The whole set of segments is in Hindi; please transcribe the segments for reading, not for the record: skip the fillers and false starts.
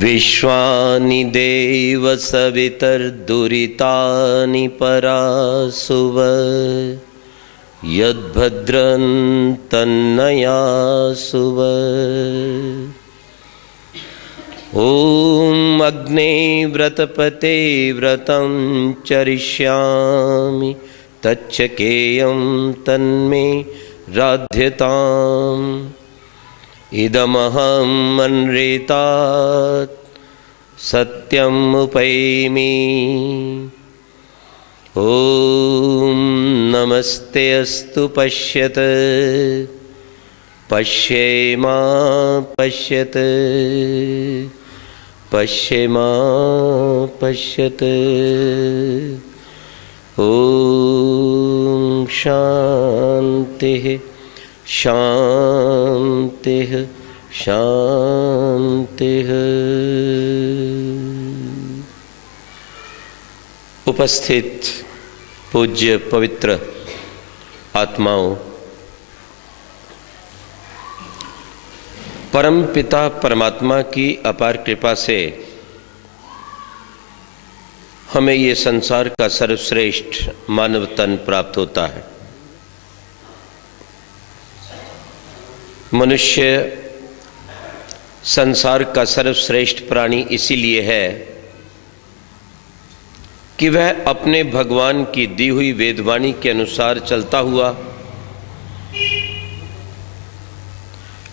विश्वानि देव सवितर्दुरितानि परासुव यद्भद्रं तन्नयासुव। ॐ अग्ने व्रतपते व्रतं चरिष्यामि तच्चकेयं तन्मे राध्यताम्। इदमहं मन्रेतात् सत्यमुपैमि। ॐ नमस्ते अस्तु पश्यत पश्येमा पश्यत पश्येमा पश्यत। ॐ शान्तिः शान्तिः शान्तिः। उपस्थित पूज्य पवित्र आत्माओं, परम पिता परमात्मा की अपार कृपा से हमें ये संसार का सर्वश्रेष्ठ मानव तन प्राप्त होता है। मनुष्य संसार का सर्वश्रेष्ठ प्राणी इसीलिए है कि वह अपने भगवान की दी हुई वेदवाणी के अनुसार चलता हुआ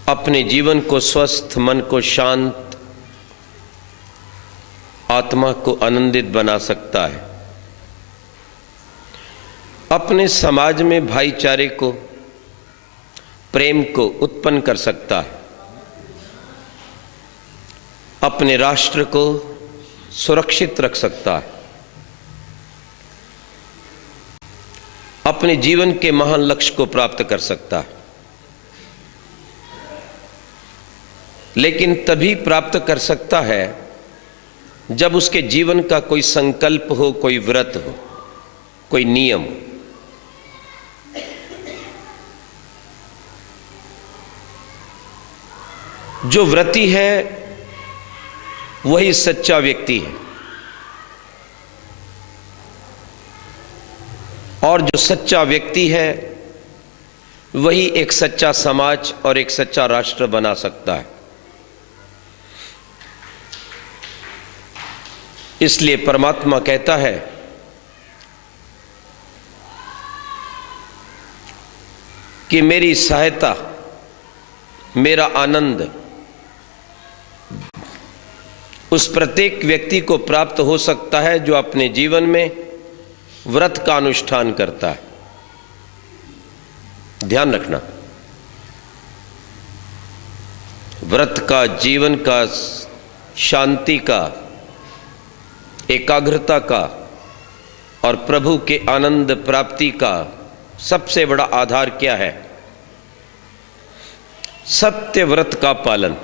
अपने जीवन को स्वस्थ, मन को शांत, आत्मा को आनंदित बना सकता है। अपने समाज में भाईचारे को, प्रेम को उत्पन्न कर सकता है। अपने राष्ट्र को सुरक्षित रख सकता है। अपने जीवन के महान लक्ष्य को प्राप्त कर सकता है। लेकिन तभी प्राप्त कर सकता है जब उसके जीवन का कोई संकल्प हो, कोई व्रत हो, कोई नियम हो। जो व्रती है वही सच्चा व्यक्ति है, और जो सच्चा व्यक्ति है वही एक सच्चा समाज और एक सच्चा राष्ट्र बना सकता है। इसलिए परमात्मा कहता है कि मेरी सहायता, मेरा आनंद उस प्रत्येक व्यक्ति को प्राप्त हो सकता है जो अपने जीवन में व्रत का अनुष्ठान करता है। ध्यान रखना, व्रत का, जीवन का, शांति का, एकाग्रता का और प्रभु के आनंद प्राप्ति का सबसे बड़ा आधार क्या है? सत्य व्रत का पालन।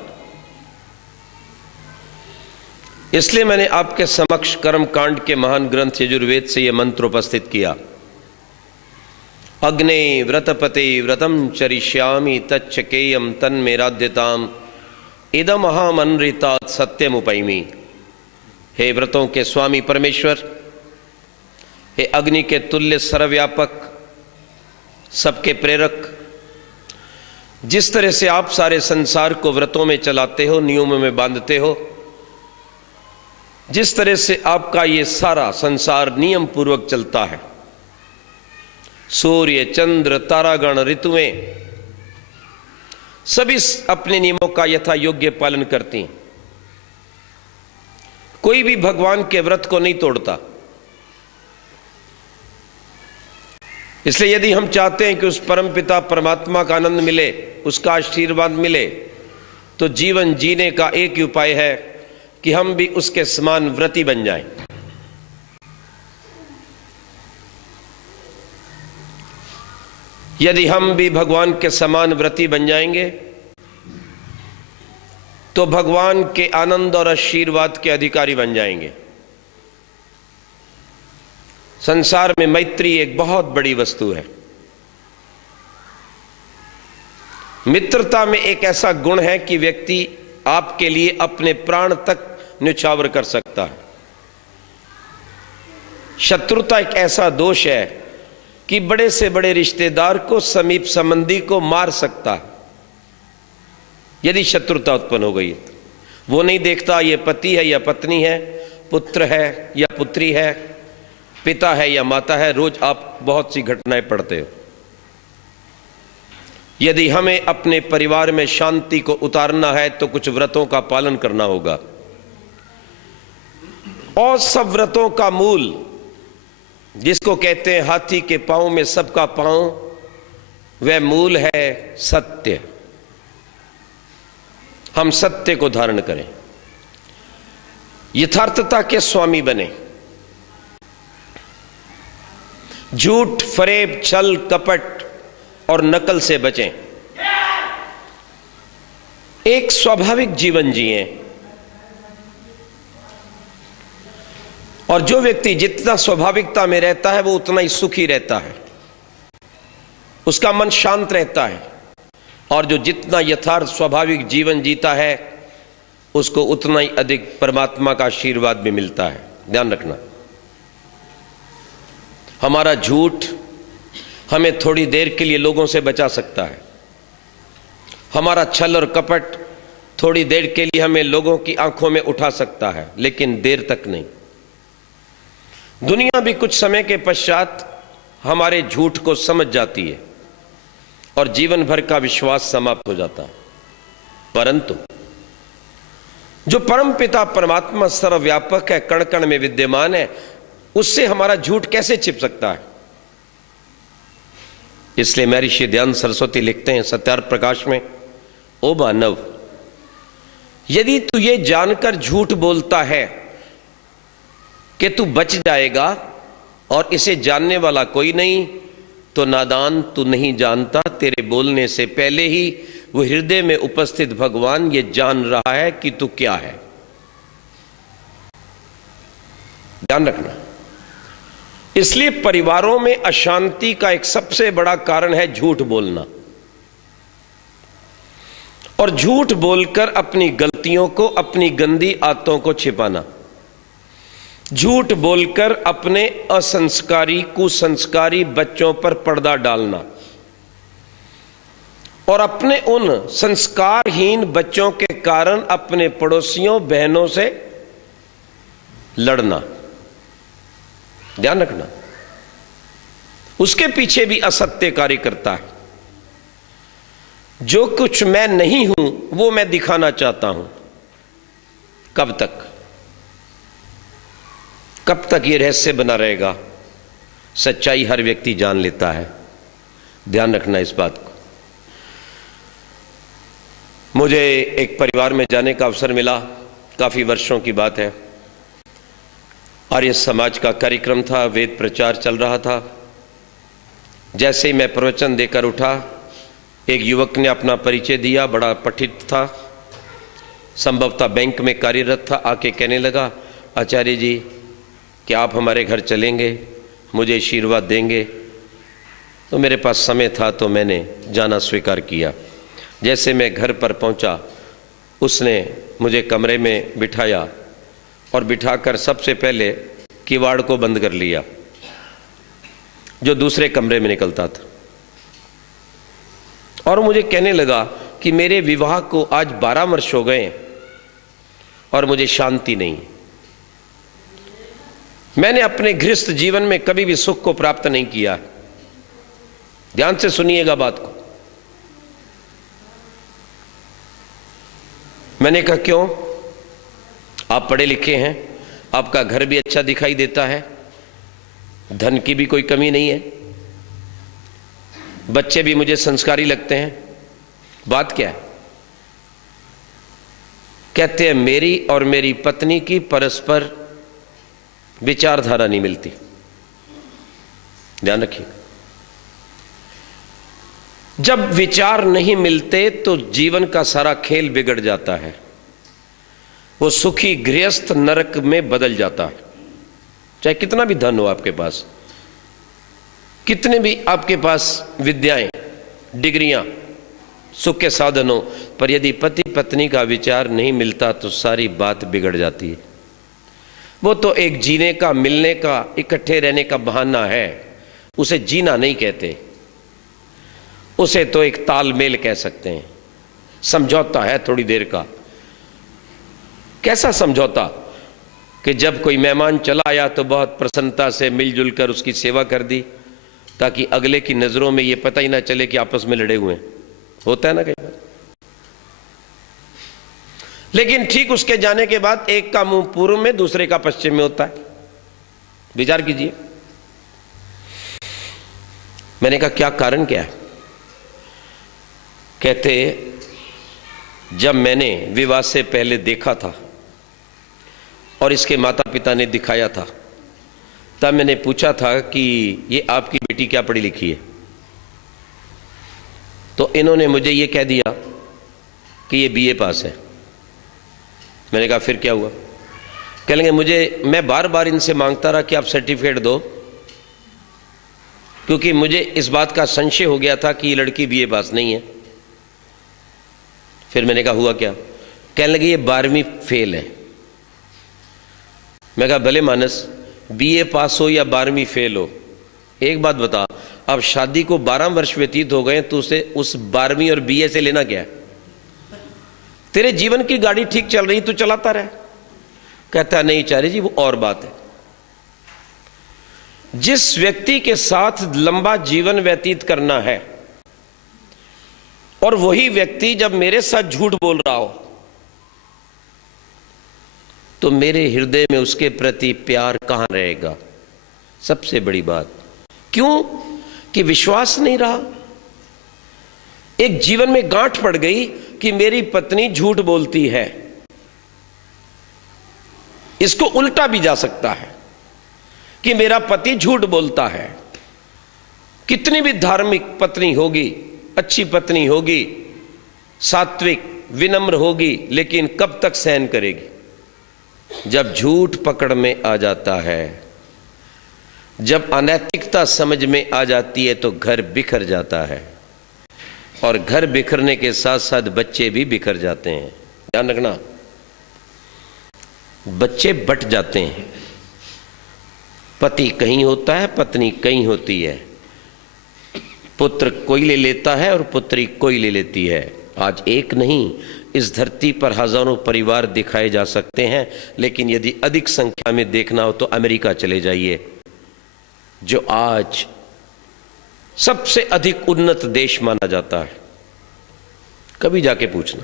इसलिए मैंने आपके समक्ष कर्म कांड के महान ग्रंथ यजुर्वेद से यह मंत्र उपस्थित किया। अग्ने व्रतपते व्रतम चरिष्यामि तच्चकेयम तन्मे राध्यताम्। इदम अहम् अनृतात् सत्यमुपैमि। हे व्रतों के स्वामी परमेश्वर, हे अग्नि के तुल्य सर्वव्यापक, सबके प्रेरक, जिस तरह से आप सारे संसार को व्रतों में चलाते हो, नियमों में बांधते हो, जिस तरह से आपका ये सारा संसार नियम पूर्वक चलता है, सूर्य, चंद्र, तारागण, ऋतुएं सभी अपने नियमों का यथा योग्य पालन करती हैं। कोई भी भगवान के व्रत को नहीं तोड़ता। इसलिए यदि हम चाहते हैं कि उस परमपिता परमात्मा का आनंद मिले, उसका आशीर्वाद मिले, तो जीवन जीने का एक ही उपाय है कि हम भी उसके समान व्रती बन जाएं। यदि हम भी भगवान के समान व्रती बन जाएंगे तो भगवान के आनंद और आशीर्वाद के अधिकारी बन जाएंगे। संसार में मैत्री एक बहुत बड़ी वस्तु है। मित्रता में एक ऐसा गुण है कि व्यक्ति आपके लिए अपने प्राण तक न्यौछावर कर सकता है। शत्रुता एक ऐसा दोष है कि बड़े से बड़े रिश्तेदार को, समीप संबंधी को मार सकता है यदि शत्रुता उत्पन्न हो गई है। वो नहीं देखता ये पति है या पत्नी है, पुत्र है या पुत्री है, पिता है या माता है। रोज आप बहुत सी घटनाएं पढ़ते हो। यदि हमें अपने परिवार में शांति को उतारना है तो कुछ व्रतों का पालन करना होगा, और सब व्रतों का मूल, जिसको कहते हैं हाथी के पांव में सबका पांव, वह मूल है सत्य। हम सत्य को धारण करें, यथार्थता के स्वामी बने, झूठ, फरेब, छल, कपट और नकल से बचें, एक स्वाभाविक जीवन जिएं। और जो व्यक्ति जितना स्वाभाविकता में रहता है वो उतना ही सुखी रहता है, उसका मन शांत रहता है। और जो जितना यथार्थ स्वाभाविक जीवन जीता है उसको उतना ही अधिक परमात्मा का आशीर्वाद भी मिलता है। ध्यान रखना, हमारा झूठ हमें थोड़ी देर के लिए लोगों से बचा सकता है, हमारा छल और कपट थोड़ी देर के लिए हमें लोगों की आंखों में उठा सकता है, लेकिन देर तक नहीं। दुनिया भी कुछ समय के पश्चात हमारे झूठ को समझ जाती है और जीवन भर का विश्वास समाप्त हो जाता है। परंतु जो परम पिता परमात्मा सर्वव्यापक है, कण कण में विद्यमान है, उससे हमारा झूठ कैसे छिप सकता है? इसलिए महर्षि दयानंद सरस्वती लिखते हैं सत्यार्थ प्रकाश में, ओ मानव, यदि तू ये जानकर झूठ बोलता है कि तू बच जाएगा और इसे जानने वाला कोई नहीं, तो नादान, तू नहीं जानता, तेरे बोलने से पहले ही वो हृदय में उपस्थित भगवान ये जान रहा है कि तू क्या है। ध्यान रखना। इसलिए परिवारों में अशांति का एक सबसे बड़ा कारण है झूठ बोलना, और झूठ बोलकर अपनी गलतियों को, अपनी गंदी आदतों को छिपाना, झूठ बोलकर अपने असंस्कारी, कुसंस्कारी बच्चों पर पर्दा डालना, और अपने उन संस्कारहीन बच्चों के कारण अपने पड़ोसियों, बहनों से लड़ना। ध्यान रखना, उसके पीछे भी असत्य कार्य करता है। जो कुछ मैं नहीं हूं वो मैं दिखाना चाहता हूं। कब तक? कब तक ये रहस्य बना रहेगा? सच्चाई हर व्यक्ति जान लेता है। ध्यान रखना इस बात को। मुझे एक परिवार में जाने का अवसर मिला, काफी वर्षों की बात है। आर्य समाज का कार्यक्रम था, वेद प्रचार चल रहा था। जैसे ही मैं प्रवचन देकर उठा, एक युवक ने अपना परिचय दिया, बड़ा पठित था, संभवतः बैंक में कार्यरत था। आके कहने लगा, आचार्य जी, क्या आप हमारे घर चलेंगे, मुझे आशीर्वाद देंगे? तो मेरे पास समय था तो मैंने जाना स्वीकार किया। जैसे मैं घर पर पहुंचा, उसने मुझे कमरे में बिठाया और बिठाकर सबसे पहले किवाड़ को बंद कर लिया जो दूसरे कमरे में निकलता था, और मुझे कहने लगा कि मेरे विवाह को आज 12 वर्ष हो गए और मुझे शांति नहीं। मैंने अपने गृहस्थ जीवन में कभी भी सुख को प्राप्त नहीं किया। ध्यान से सुनिएगा बात को। मैंने कहा, क्यों? आप पढ़े लिखे हैं, आपका घर भी अच्छा दिखाई देता है, धन की भी कोई कमी नहीं है, बच्चे भी मुझे संस्कारी लगते हैं, बात क्या है? कहते हैं, मेरी और मेरी पत्नी की परस्पर विचारधारा नहीं मिलती। ध्यान रखिए, जब विचार नहीं मिलते तो जीवन का सारा खेल बिगड़ जाता है। वो सुखी गृहस्थ नरक में बदल जाता है। चाहे कितना भी धन हो आपके पास, कितने भी आपके पास विद्याएं, डिग्रियां, सुख के साधनों, पर यदि पति पत्नी का विचार नहीं मिलता तो सारी बात बिगड़ जाती है। वो तो एक जीने का, मिलने का, इकट्ठे रहने का बहाना है, उसे जीना नहीं कहते, उसे तो एक तालमेल कह सकते हैं, समझौता है थोड़ी देर का। कैसा समझौता कि जब कोई मेहमान चला आया तो बहुत प्रसन्नता से मिलजुल कर उसकी सेवा कर दी, ताकि अगले की नजरों में ये पता ही ना चले कि आपस में लड़े हुए हैं। होता है ना कई बार। लेकिन ठीक उसके जाने के बाद एक का मुंह पूर्व में, दूसरे का पश्चिम में होता है। विचार कीजिए। मैंने कहा क्या कारण क्या है? कहते जब मैंने विवाह से पहले देखा था और इसके माता पिता ने दिखाया था, तब मैंने पूछा था कि ये आपकी बेटी क्या पढ़ी लिखी है, तो इन्होंने मुझे ये कह दिया कि ये बीए पास है। मैंने कहा फिर क्या हुआ? कह लेंगे मैं बार बार इनसे मांगता रहा कि आप सर्टिफिकेट दो, क्योंकि मुझे इस बात का संशय हो गया था कि ये लड़की बीए पास नहीं है। फिर मैंने कहा हुआ क्या? कहने लगे ये 12वीं फेल है। मैं कहा भले मानस, बीए पास हो या 12वीं फेल हो, एक बात बता, अब शादी को 12 वर्ष व्यतीत हो गए तो उसे उस 12वीं और बीए से लेना क्या है? तेरे जीवन की गाड़ी ठीक चल रही तो चलाता रहे। कहता नहीं चारे जी, वो और बात है। जिस व्यक्ति के साथ लंबा जीवन व्यतीत करना है और वही व्यक्ति जब मेरे साथ झूठ बोल रहा हो तो मेरे हृदय में उसके प्रति प्यार कहां रहेगा? सबसे बड़ी बात क्यों कि विश्वास नहीं रहा। एक जीवन में गांठ पड़ गई कि मेरी पत्नी झूठ बोलती है। इसको उल्टा भी जा सकता है कि मेरा पति झूठ बोलता है। कितनी भी धार्मिक पत्नी होगी, अच्छी पत्नी होगी, सात्विक, विनम्र होगी, लेकिन कब तक सहन करेगी? जब झूठ पकड़ में आ जाता है, जब अनैतिकता समझ में आ जाती है तो घर बिखर जाता है, और घर बिखरने के साथ साथ बच्चे भी बिखर जाते हैं। ध्यान रखना, बच्चे बट जाते हैं। पति कहीं होता है, पत्नी कहीं होती है, पुत्र कोई ले लेता है और पुत्री कोई ले लेती है। आज एक नहीं, इस धरती पर हजारों परिवार दिखाए जा सकते हैं, लेकिन यदि अधिक संख्या में देखना हो तो अमेरिका चले जाइए, जो आज सबसे अधिक उन्नत देश माना जाता है। कभी जाके पूछना।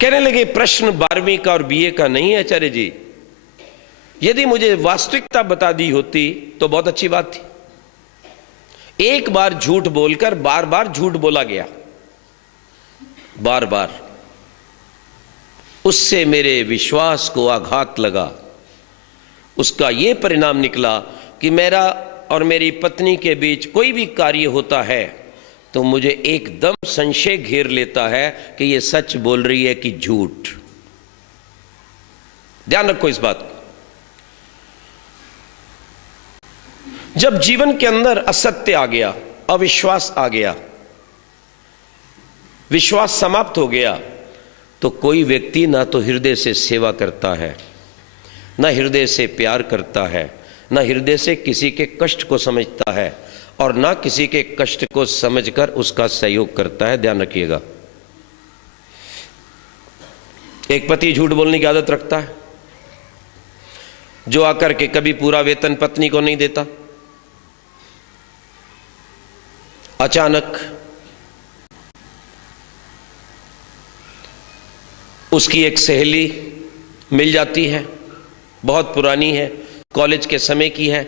कहने लगे प्रश्न 12वीं का और बीए का नहीं है आचार्य जी। यदि मुझे वास्तविकता बता दी होती तो बहुत अच्छी बात थी। एक बार झूठ बोलकर बार बार झूठ बोला गया, बार बार। उससे मेरे विश्वास को आघात लगा। उसका यह परिणाम निकला कि मेरा और मेरी पत्नी के बीच कोई भी कार्य होता है तो मुझे एकदम संशय घेर लेता है कि यह सच बोल रही है कि झूठ। ध्यान रखो इस बात को। जब जीवन के अंदर असत्य आ गया, अविश्वास आ गया, विश्वास समाप्त हो गया, तो कोई व्यक्ति ना तो हृदय से सेवा करता है, ना हृदय से प्यार करता है, ना हृदय से किसी के कष्ट को समझता है, और ना किसी के कष्ट को समझकर उसका सहयोग करता है। ध्यान रखिएगा। एक पति झूठ बोलने की आदत रखता है, जो आकर के कभी पूरा वेतन पत्नी को नहीं देता। अचानक उसकी एक सहेली मिल जाती है, बहुत पुरानी है, कॉलेज के समय की है।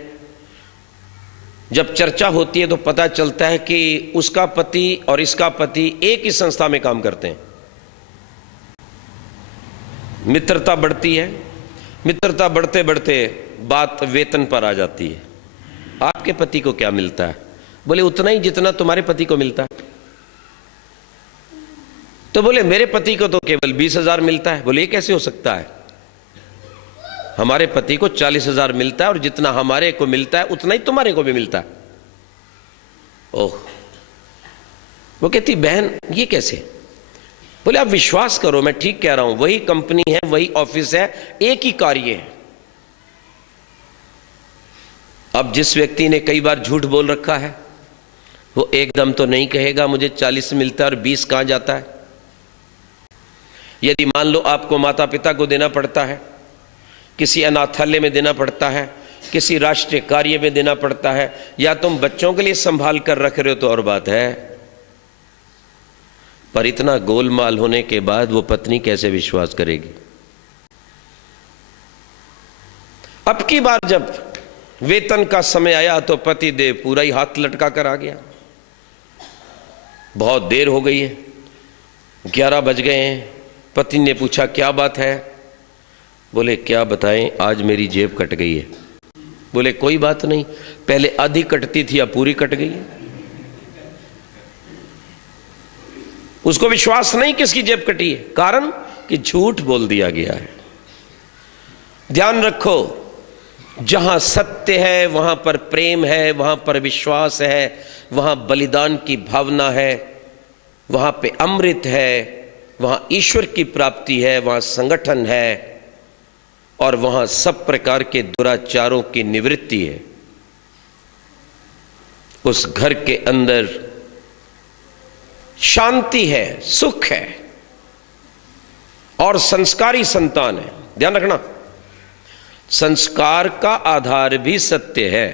जब चर्चा होती है तो पता चलता है कि उसका पति और इसका पति एक ही संस्था में काम करते हैं। मित्रता बढ़ती है, मित्रता बढ़ते बढ़ते बात वेतन पर आ जाती है। आपके पति को क्या मिलता है? बोले उतना ही जितना तुम्हारे पति को मिलता है। तो बोले मेरे पति को तो केवल 20,000 मिलता है। बोले ये कैसे हो सकता है? हमारे पति को 40,000 मिलता है और जितना हमारे को मिलता है उतना ही तुम्हारे को भी मिलता है। ओह, वो कहती बहन ये कैसे? बोले आप विश्वास करो, मैं ठीक कह रहा हूं, वही कंपनी है, वही ऑफिस है, एक ही कार्य है। अब जिस व्यक्ति ने कई बार झूठ बोल रखा है वो एकदम तो नहीं कहेगा मुझे 40 मिलता है और 20 कहां जाता है। यदि मान लो आपको माता पिता को देना पड़ता है, किसी अनाथालय में देना पड़ता है, किसी राष्ट्रीय कार्य में देना पड़ता है, या तुम बच्चों के लिए संभाल कर रख रहे हो तो और बात है, पर इतना गोलमाल होने के बाद वो पत्नी कैसे विश्वास करेगी? अब की बार जब वेतन का समय आया तो पति देव पूरा ही हाथ लटका कर आ गया। बहुत देर हो गई है, 11 बज गए हैं। पति ने पूछा क्या बात है? बोले क्या बताएं, आज मेरी जेब कट गई है। बोले कोई बात नहीं, पहले आधी कटती थी अब पूरी कट गई है। उसको विश्वास नहीं किसकी जेब कटी है, कारण कि झूठ बोल दिया गया है। ध्यान रखो, जहां सत्य है वहां पर प्रेम है, वहां पर विश्वास है, वहां बलिदान की भावना है, वहां पे अमृत है, वहां ईश्वर की प्राप्ति है, वहां संगठन है और वहां सब प्रकार के दुराचारों की निवृत्ति है। उस घर के अंदर शांति है, सुख है और संस्कारी संतान है। ध्यान रखना, संस्कार का आधार भी सत्य है।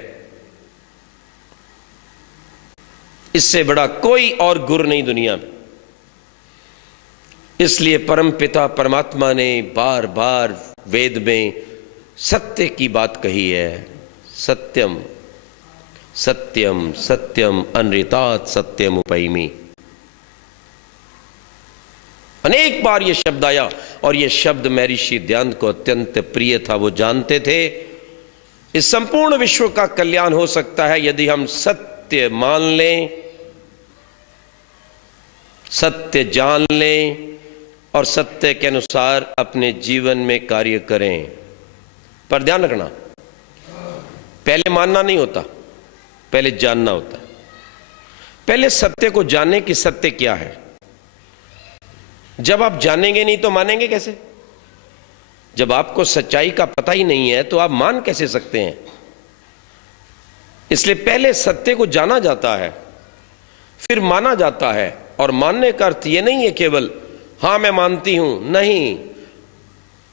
इससे बड़ा कोई और गुर नहीं दुनिया में। इसलिए परम पिता परमात्मा ने बार बार वेद में सत्य की बात कही है। सत्यम सत्यम सत्यम अनृतात् सत्यम उपैमि। अनेक बार यह शब्द आया और यह शब्द महर्षि ध्यान को अत्यंत प्रिय था। वो जानते थे इस संपूर्ण विश्व का कल्याण हो सकता है यदि हम सत्य मान लें, सत्य जान लें और सत्य के अनुसार अपने जीवन में कार्य करें। पर ध्यान रखना, पहले मानना नहीं होता, पहले जानना होता। पहले सत्य को जाने कि सत्य क्या है। जब आप जानेंगे नहीं तो मानेंगे कैसे? जब आपको सच्चाई का पता ही नहीं है तो आप मान कैसे सकते हैं? इसलिए पहले सत्य को जाना जाता है, फिर माना जाता है। और मानने का अर्थ यह नहीं है केवल हां मैं मानती हूं, नहीं,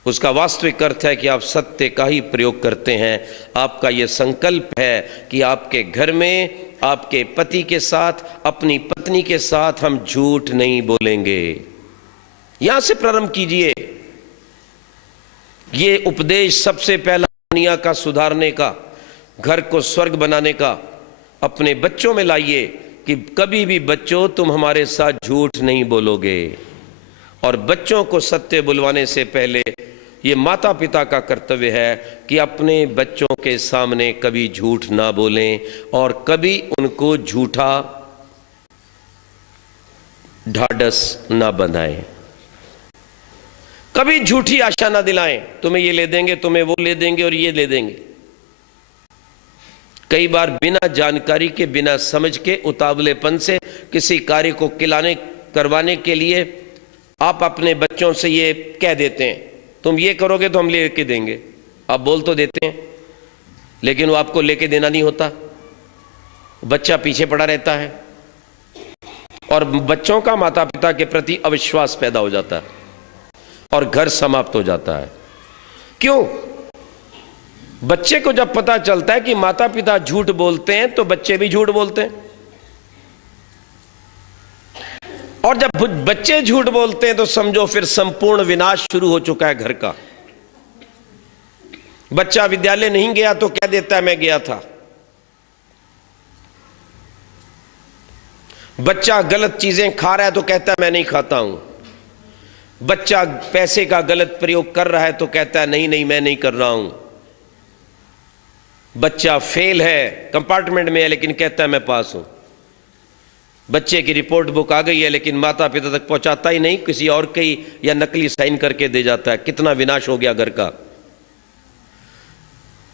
उसका वास्तविक अर्थ है कि आप सत्य का ही प्रयोग करते हैं। आपका यह संकल्प है कि आपके घर में आपके पति के साथ, अपनी पत्नी के साथ हम झूठ नहीं बोलेंगे। यहां से प्रारंभ कीजिए। यह उपदेश सबसे पहला दुनिया का सुधारने का, घर को स्वर्ग बनाने का अपने बच्चों में लाइए कि कभी भी बच्चों तुम हमारे साथ झूठ नहीं बोलोगे। और बच्चों को सत्य बुलवाने से पहले ये माता पिता का कर्तव्य है कि अपने बच्चों के सामने कभी झूठ ना बोलें और कभी उनको झूठा ढाढ़स ना बंधाएं, कभी झूठी आशा ना दिलाएं, तुम्हें ये ले देंगे, तुम्हें वो ले देंगे और ये ले देंगे। कई बार बिना जानकारी के, बिना समझ के, उतावलेपन से किसी कार्य को करवाने के लिए आप अपने बच्चों से ये कह देते हैं तुम ये करोगे तो हम लेके देंगे। आप बोल तो देते हैं लेकिन वो आपको लेके देना नहीं होता, बच्चा पीछे पड़ा रहता है और बच्चों का माता पिता के प्रति अविश्वास पैदा हो जाता है और घर समाप्त हो जाता है। क्यों? बच्चे को जब पता चलता है कि माता पिता झूठ बोलते हैं तो बच्चे भी झूठ बोलते हैं, और जब बच्चे झूठ बोलते हैं तो समझो फिर संपूर्ण विनाश शुरू हो चुका है घर का। बच्चा विद्यालय नहीं गया तो कह देता है मैं गया था। बच्चा गलत चीजें खा रहा है तो कहता है मैं नहीं खाता हूं। बच्चा पैसे का गलत प्रयोग कर रहा है तो कहता है नहीं नहीं मैं नहीं कर रहा हूं। बच्चा फेल है, कंपार्टमेंट में है लेकिन कहता है मैं पास हूं। बच्चे की रिपोर्ट बुक आ गई है लेकिन माता पिता तक पहुंचाता ही नहीं, किसी और की या नकली साइन करके दे जाता है। कितना विनाश हो गया घर का।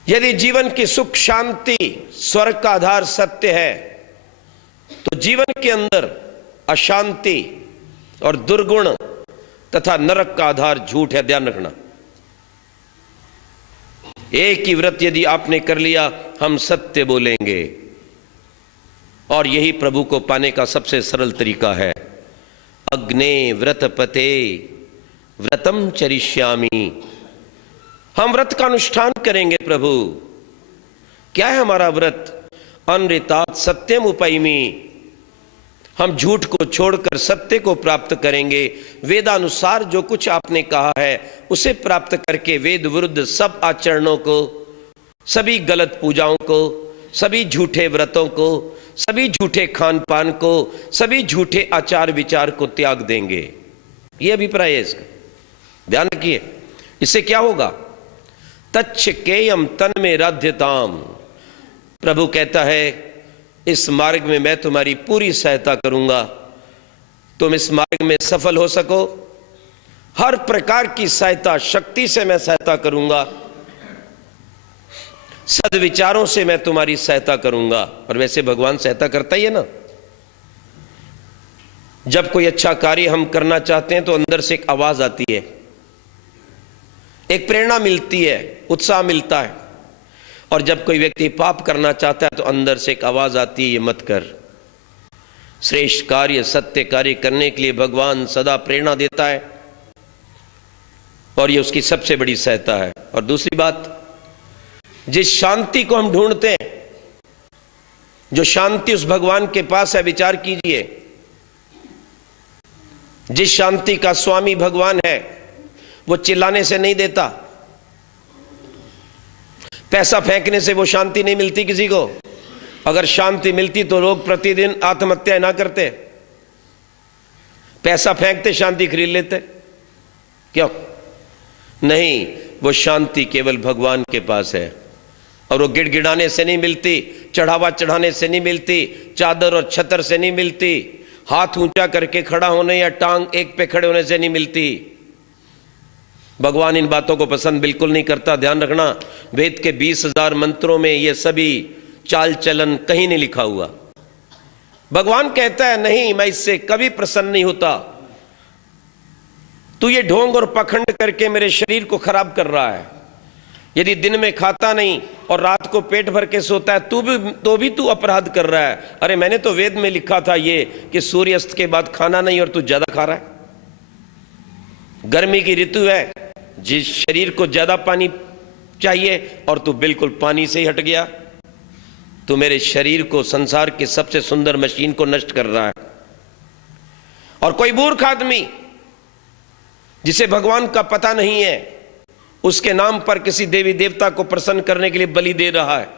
यदि जीवन की सुख शांति, स्वर्ग का आधार सत्य है तो जीवन के अंदर अशांति और दुर्गुण तथा नरक का आधार झूठ है, ध्यान रखना। एक ही व्रत यदि आपने कर लिया, हम सत्य बोलेंगे, और यही प्रभु को पाने का सबसे सरल तरीका है। अग्ने व्रत पते व्रतम चरिष्यामि। हम व्रत का अनुष्ठान करेंगे प्रभु। क्या है हमारा व्रत? अनृतात सत्यम उपैमि। हम झूठ को छोड़कर सत्य को प्राप्त करेंगे। वेदानुसार जो कुछ आपने कहा है उसे प्राप्त करके वेद विरुद्ध सब आचरणों को, सभी गलत पूजाओं को, सभी झूठे व्रतों को, सभी झूठे खान पान को, सभी झूठे आचार विचार को त्याग देंगे। यह अभिप्राय है इसका, ध्यान रखिए। इससे क्या होगा? तच्छकेयम तन्मे राध्यताम। प्रभु कहता है इस मार्ग में मैं तुम्हारी पूरी सहायता करूंगा, तुम इस मार्ग में सफल हो सको। हर प्रकार की सहायता, शक्ति से मैं सहायता करूंगा, सद्विचारों से मैं तुम्हारी सहायता करूंगा। और वैसे भगवान सहायता करता ही है ना। जब कोई अच्छा कार्य हम करना चाहते हैं तो अंदर से एक आवाज आती है, एक प्रेरणा मिलती है, उत्साह मिलता है। और जब कोई व्यक्ति पाप करना चाहता है तो अंदर से एक आवाज आती है, ये मत कर। श्रेष्ठ कार्य, सत्य कार्य करने के लिए भगवान सदा प्रेरणा देता है, और ये उसकी सबसे बड़ी सहायता है। और दूसरी बात, जिस शांति को हम ढूंढते हैं, जो शांति उस भगवान के पास है, विचार कीजिए। जिस शांति का स्वामी भगवान है वो चिल्लाने से नहीं देता, पैसा फेंकने से वो शांति नहीं मिलती किसी को। अगर शांति मिलती तो लोग प्रतिदिन आत्महत्या ना करते, पैसा फेंकते शांति खरीद लेते। क्यों? नहीं, वो शांति केवल भगवान के पास है। और वो गिड़गिड़ाने से नहीं मिलती, चढ़ावा चढ़ाने से नहीं मिलती, चादर और छतर से नहीं मिलती, हाथ ऊंचा करके खड़ा होने या टांग एक पे खड़े होने से नहीं मिलती। भगवान इन बातों को पसंद बिल्कुल नहीं करता, ध्यान रखना। वेद के 20,000 मंत्रों में ये सभी चाल चलन कहीं नहीं लिखा हुआ। भगवान कहता है नहीं, मैं इससे कभी प्रसन्न नहीं होता। तू ये ढोंग और पखंड करके मेरे शरीर को खराब कर रहा है। यदि दिन में खाता नहीं और रात को पेट भर के सोता है तो भी तू अपराध कर रहा है। अरे मैंने तो वेद में लिखा था ये कि सूर्यास्त के बाद खाना नहीं, और तू ज्यादा खा रहा है। गर्मी की ऋतु है, जिस शरीर को ज्यादा पानी चाहिए और तू बिल्कुल पानी से ही हट गया। तू मेरे शरीर को, संसार की सबसे सुंदर मशीन को नष्ट कर रहा है। और कोई मूर्ख आदमी जिसे भगवान का पता नहीं है, उसके नाम पर किसी देवी देवता को प्रसन्न करने के लिए बलि दे रहा है।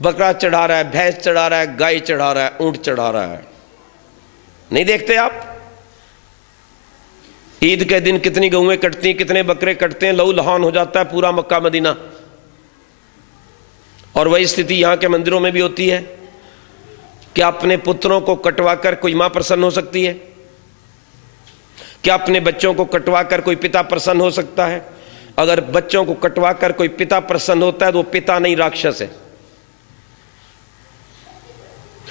बकरा चढ़ा रहा है, भैंस चढ़ा रहा है, गाय चढ़ा रहा है, ऊंट चढ़ा रहा है। नहीं देखते आप? ईद के दिन कितनी गऊएं कटती हैं, कितने बकरे कटते हैं, लहू लहान हो जाता है पूरा मक्का मदीना। और वही स्थिति यहां के मंदिरों में भी होती है। क्या अपने पुत्रों को कटवाकर कोई मां प्रसन्न हो सकती है? क्या अपने बच्चों को कटवाकर कोई पिता प्रसन्न हो सकता है? अगर बच्चों को कटवाकर कोई पिता प्रसन्न होता है तो वो पिता नहीं, राक्षस है।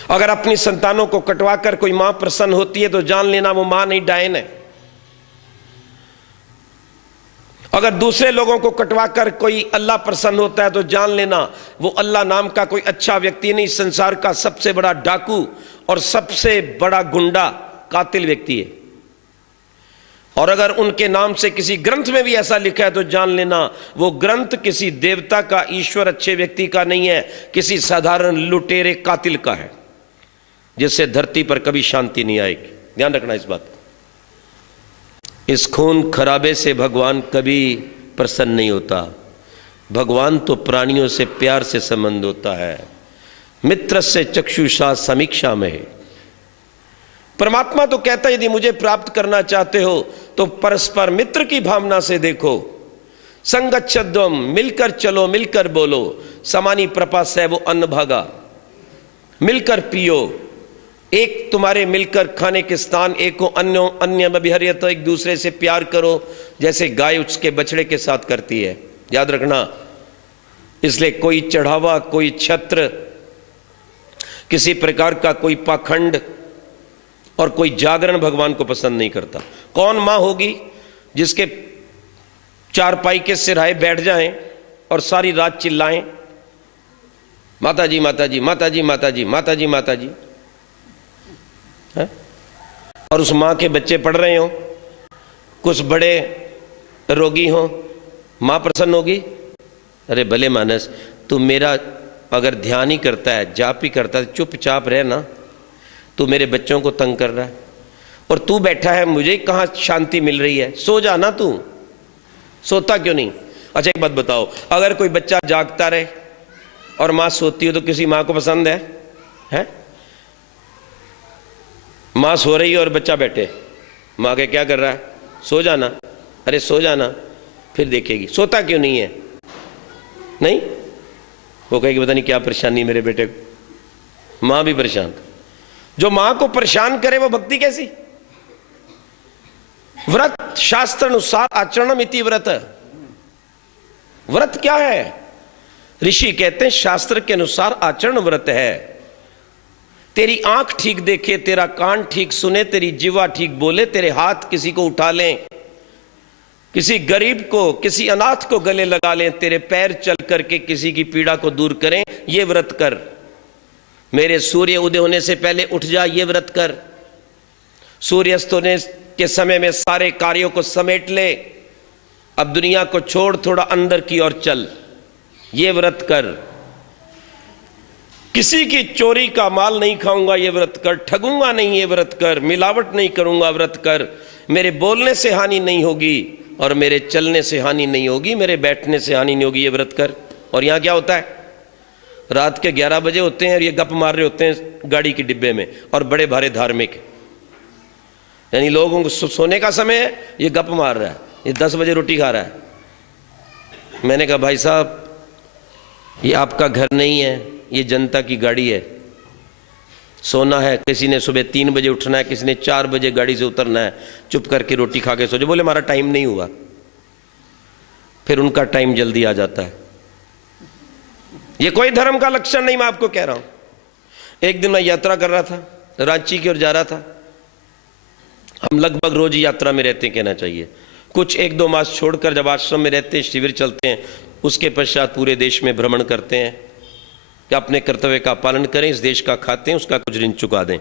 अगर अपनी संतानों को कटवाकर कोई मां प्रसन्न होती है तो जान लेना वो मां नहीं, डायन है। अगर दूसरे लोगों को कटवाकर कोई अल्लाह प्रसन्न होता है तो जान लेना वो अल्लाह नाम का कोई अच्छा व्यक्ति नहीं, संसार का सबसे बड़ा डाकू और सबसे बड़ा गुंडा, कातिल व्यक्ति है। और अगर उनके नाम से किसी ग्रंथ में भी ऐसा लिखा है तो जान लेना वो ग्रंथ किसी देवता का, ईश्वर अच्छे व्यक्ति का नहीं है, किसी साधारण लुटेरे कातिल का है, जिससे धरती पर कभी शांति नहीं आएगी। ध्यान रखना इस बात। इस खून खराबे से भगवान कभी प्रसन्न नहीं होता। भगवान तो प्राणियों से प्यार से संबंध होता है। मित्र से चक्षुषा समीक्षा में। परमात्मा तो कहता है यदि मुझे प्राप्त करना चाहते हो तो परस्पर मित्र की भावना से देखो। संगच्छध्वम, मिलकर चलो, मिलकर बोलो। समानी प्रपास है वो अन्न भागा, मिलकर पियो। एक तुम्हारे मिलकर खाने के स्थान, एको अन्य अभिहर्यत, एक दूसरे से प्यार करो जैसे गाय उसके बछड़े के साथ करती है। याद रखना, इसलिए कोई चढ़ावा, कोई छत्र, किसी प्रकार का कोई पाखंड और कोई जागरण भगवान को पसंद नहीं करता। कौन माँ होगी जिसके चारपाई के सिरहाए बैठ जाएं और सारी रात चिल्लाएं, माता जी माता जी माता जी माता जी माता जी माता जी, है? और उस माँ के बच्चे पढ़ रहे हों, कुछ बड़े रोगी हों, माँ प्रसन्न होगी? अरे भले मानस, तू मेरा अगर ध्यान ही करता है, जाप ही करता है, चुपचाप रह ना, तू मेरे बच्चों को तंग कर रहा है और तू बैठा है, मुझे कहाँ शांति मिल रही है, सो जा ना, तू सोता क्यों नहीं? अच्छा एक बात बताओ, अगर कोई बच्चा जागता रहे और माँ सोती हो तो किसी माँ को पसंद है? माँ सो रही है और बच्चा बैठे, माँ के क्या कर रहा है, सो जाना, अरे सो जाना, फिर देखेगी सोता क्यों नहीं है? नहीं, वो कहेगी पता नहीं क्या परेशानी मेरे बेटे को। माँ भी परेशान, जो माँ को परेशान करे वो भक्ति कैसी? व्रत शास्त्र अनुसार आचरणम इति व्रत। व्रत क्या है? ऋषि कहते हैं शास्त्र के अनुसार आचरण व्रत है। तेरी आंख ठीक देखे, तेरा कान ठीक सुने, तेरी जिह्वा ठीक बोले, तेरे हाथ किसी को उठा लें, किसी गरीब को, किसी अनाथ को गले लगा लें, तेरे पैर चल करके किसी की पीड़ा को दूर करें, ये व्रत कर। मेरे सूर्य उदय होने से पहले उठ जा, ये व्रत कर। सूर्य अस्त होने के समय में सारे कार्यों को समेट ले, अब दुनिया को छोड़, थोड़ा अंदर की ओर चल, ये व्रत कर। किसी की चोरी का माल नहीं खाऊंगा, ये व्रत कर। ठगूंगा नहीं, ये व्रत कर। मिलावट नहीं करूंगा, व्रत कर। मेरे बोलने से हानि नहीं होगी और मेरे चलने से हानि नहीं होगी, मेरे बैठने से हानि नहीं होगी, ये व्रत कर। और यहां क्या होता है? रात के 11 बजे होते हैं और ये गप मार रहे होते हैं गाड़ी के डिब्बे में, और बड़े भारे धार्मिक, यानी लोगों को सोने का समय है, ये गप मार रहा है, ये 10 बजे रोटी खा रहा है। मैंने कहा भाई साहब, ये आपका घर नहीं है, ये जनता की गाड़ी है। सोना है, किसी ने सुबह 3 बजे उठना है, किसी ने 4 बजे गाड़ी से उतरना है, चुप करके रोटी खा के सो जाओ। बोले हमारा टाइम नहीं हुआ, फिर उनका टाइम जल्दी आ जाता है। ये कोई धर्म का लक्षण नहीं, मैं आपको कह रहा हूं। एक दिन मैं यात्रा कर रहा था, रांची की ओर जा रहा था। हम लगभग रोज यात्रा में रहते हैं, कहना चाहिए। कुछ 1-2 मास छोड़कर जब आश्रम में रहते हैं, शिविर चलते हैं, उसके पश्चात पूरे देश में भ्रमण करते हैं कि अपने कर्तव्य का पालन करें, इस देश का खाते हैं, उसका कुछ ऋण चुका दें।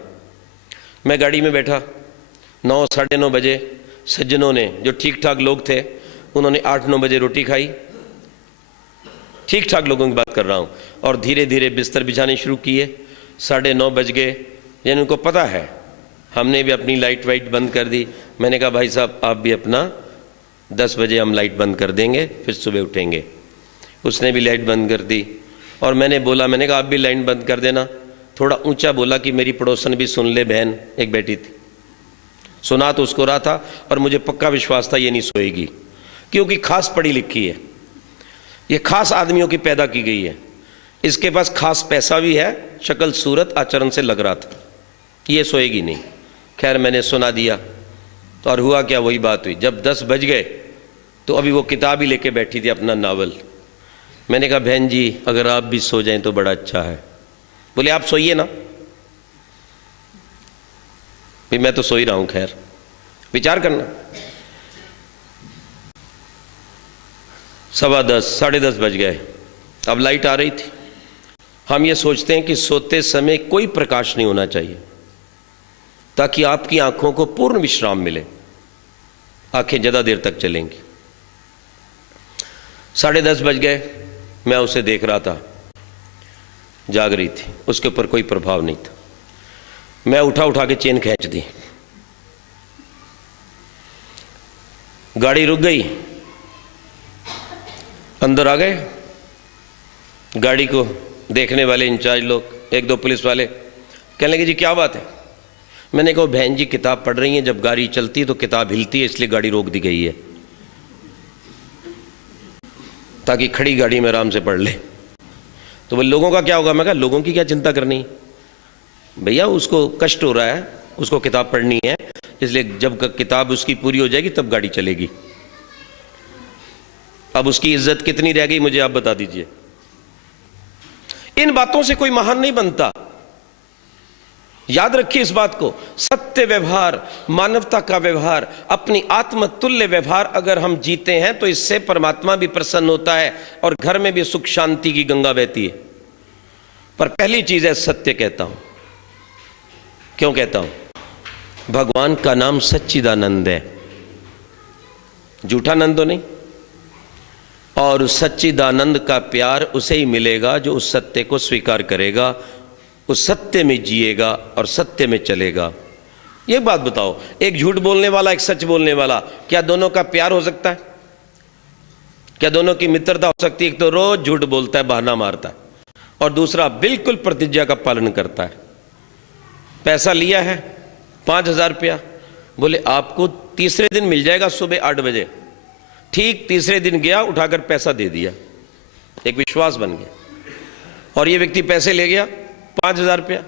मैं गाड़ी में बैठा, 9 साढ़े 9 बजे सज्जनों ने, जो ठीक ठाक लोग थे, उन्होंने 8-9 बजे रोटी खाई। ठीक ठाक लोगों की बात कर रहा हूँ। और धीरे धीरे बिस्तर बिछाने शुरू किए। 9:30 बज गए, यानी उनको पता है। हमने भी अपनी लाइट वाइट बंद कर दी। मैंने कहा भाई साहब आप भी अपना, 10 बजे हम लाइट बंद कर देंगे, फिर सुबह उठेंगे। उसने भी लाइट बंद कर दी और मैंने बोला, मैंने कहा आप भी लाइट बंद कर देना। थोड़ा ऊंचा बोला कि मेरी पड़ोसन भी सुन ले। बहन एक बैठी थी, सुना तो उसको रहा था और मुझे पक्का विश्वास था ये नहीं सोएगी, क्योंकि खास पढ़ी लिखी है, ये खास आदमियों की पैदा की गई है, इसके पास खास पैसा भी है, शक्ल सूरत आचरण से लग रहा था, ये सोएगी नहीं। खैर मैंने सुना दिया तो, और हुआ क्या, वही बात हुई। जब 10 बज गए तो अभी वो किताब ही लेके बैठी थी, अपना नावल। मैंने कहा बहन जी अगर आप भी सो जाएं तो बड़ा अच्छा है। बोले आप सोइए ना। भी मैं तो सो ही रहा हूं, खैर विचार करना। 10:15 साढ़े 10 बज गए, अब लाइट आ रही थी। हम ये सोचते हैं कि सोते समय कोई प्रकाश नहीं होना चाहिए ताकि आपकी आंखों को पूर्ण विश्राम मिले, आंखें ज्यादा देर तक चलेंगी। 10:30 बज गए, मैं उसे देख रहा था, जाग रही थी, उसके ऊपर कोई प्रभाव नहीं था। मैं उठा के चेन खींच दी, गाड़ी रुक गई, अंदर आ गए। गाड़ी को देखने वाले इंचार्ज लोग, 1-2 पुलिस वाले कहने लगे जी क्या बात है। मैंने कहा बहन जी किताब पढ़ रही हैं, जब गाड़ी चलती है तो किताब हिलती है, इसलिए गाड़ी रोक दी गई है ताकि खड़ी गाड़ी में आराम से पढ़ ले। तो वो लोगों का क्या होगा। मैं कहा लोगों की क्या चिंता करनी भैया, उसको कष्ट हो रहा है, उसको किताब पढ़नी है, इसलिए जब किताब उसकी पूरी हो जाएगी तब गाड़ी चलेगी। अब उसकी इज्जत कितनी रह गई मुझे आप बता दीजिए। इन बातों से कोई महान नहीं बनता। याद रखिए इस बात को, सत्य व्यवहार, मानवता का व्यवहार, अपनी आत्मतुल्य व्यवहार अगर हम जीते हैं तो इससे परमात्मा भी प्रसन्न होता है और घर में भी सुख शांति की गंगा बहती है। पर पहली चीज है सत्य कहता हूं। क्यों कहता हूं? भगवान का नाम सच्चिदानंद है, झूठा नंद तो नहीं। और सच्चिदानंद का प्यार उसे ही मिलेगा जो उस सत्य को स्वीकार करेगा, उस सत्य में जिएगा और सत्य में चलेगा। ये बात बताओ, एक झूठ बोलने वाला, एक सच बोलने वाला, क्या दोनों का प्यार हो सकता है? क्या दोनों की मित्रता हो सकती है? एक तो रोज झूठ बोलता है, बहाना मारता है, और दूसरा बिल्कुल प्रतिज्ञा का पालन करता है। पैसा लिया है 5,000 रुपया, बोले आपको तीसरे दिन मिल जाएगा सुबह 8 बजे। ठीक तीसरे दिन गया, उठाकर पैसा दे दिया, एक विश्वास बन गया। और ये व्यक्ति पैसे ले गया 5,000 रुपया,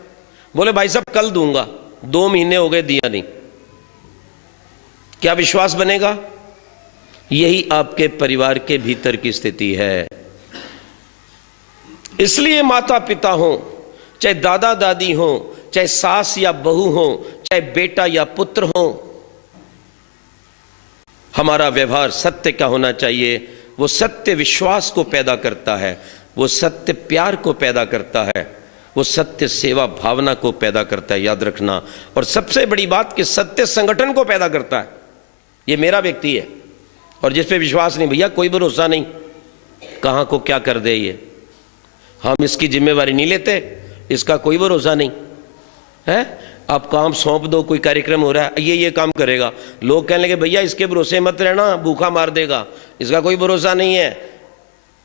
बोले भाई साहब कल दूंगा, 2 महीने हो गए दिया नहीं। क्या विश्वास बनेगा? यही आपके परिवार के भीतर की स्थिति है। इसलिए माता पिता हो, चाहे दादा दादी हो, चाहे सास या बहू हो, चाहे बेटा या पुत्र हो, हमारा व्यवहार सत्य का होना चाहिए। वो सत्य विश्वास को पैदा करता है, वो सत्य प्यार को पैदा करता है, वो सत्य सेवा भावना को पैदा करता है, याद रखना। और सबसे बड़ी बात कि सत्य संगठन को पैदा करता है। ये मेरा व्यक्ति है और जिस पे विश्वास नहीं, भैया कोई भरोसा नहीं, कहां को क्या कर दे ये, हम इसकी जिम्मेवारी नहीं लेते, इसका कोई भरोसा नहीं है। आप काम सौंप दो, कोई कार्यक्रम हो रहा है, ये काम करेगा, लोग कहने लगे भैया इसके भरोसे मत रहना, भूखा मार देगा, इसका कोई भरोसा नहीं है,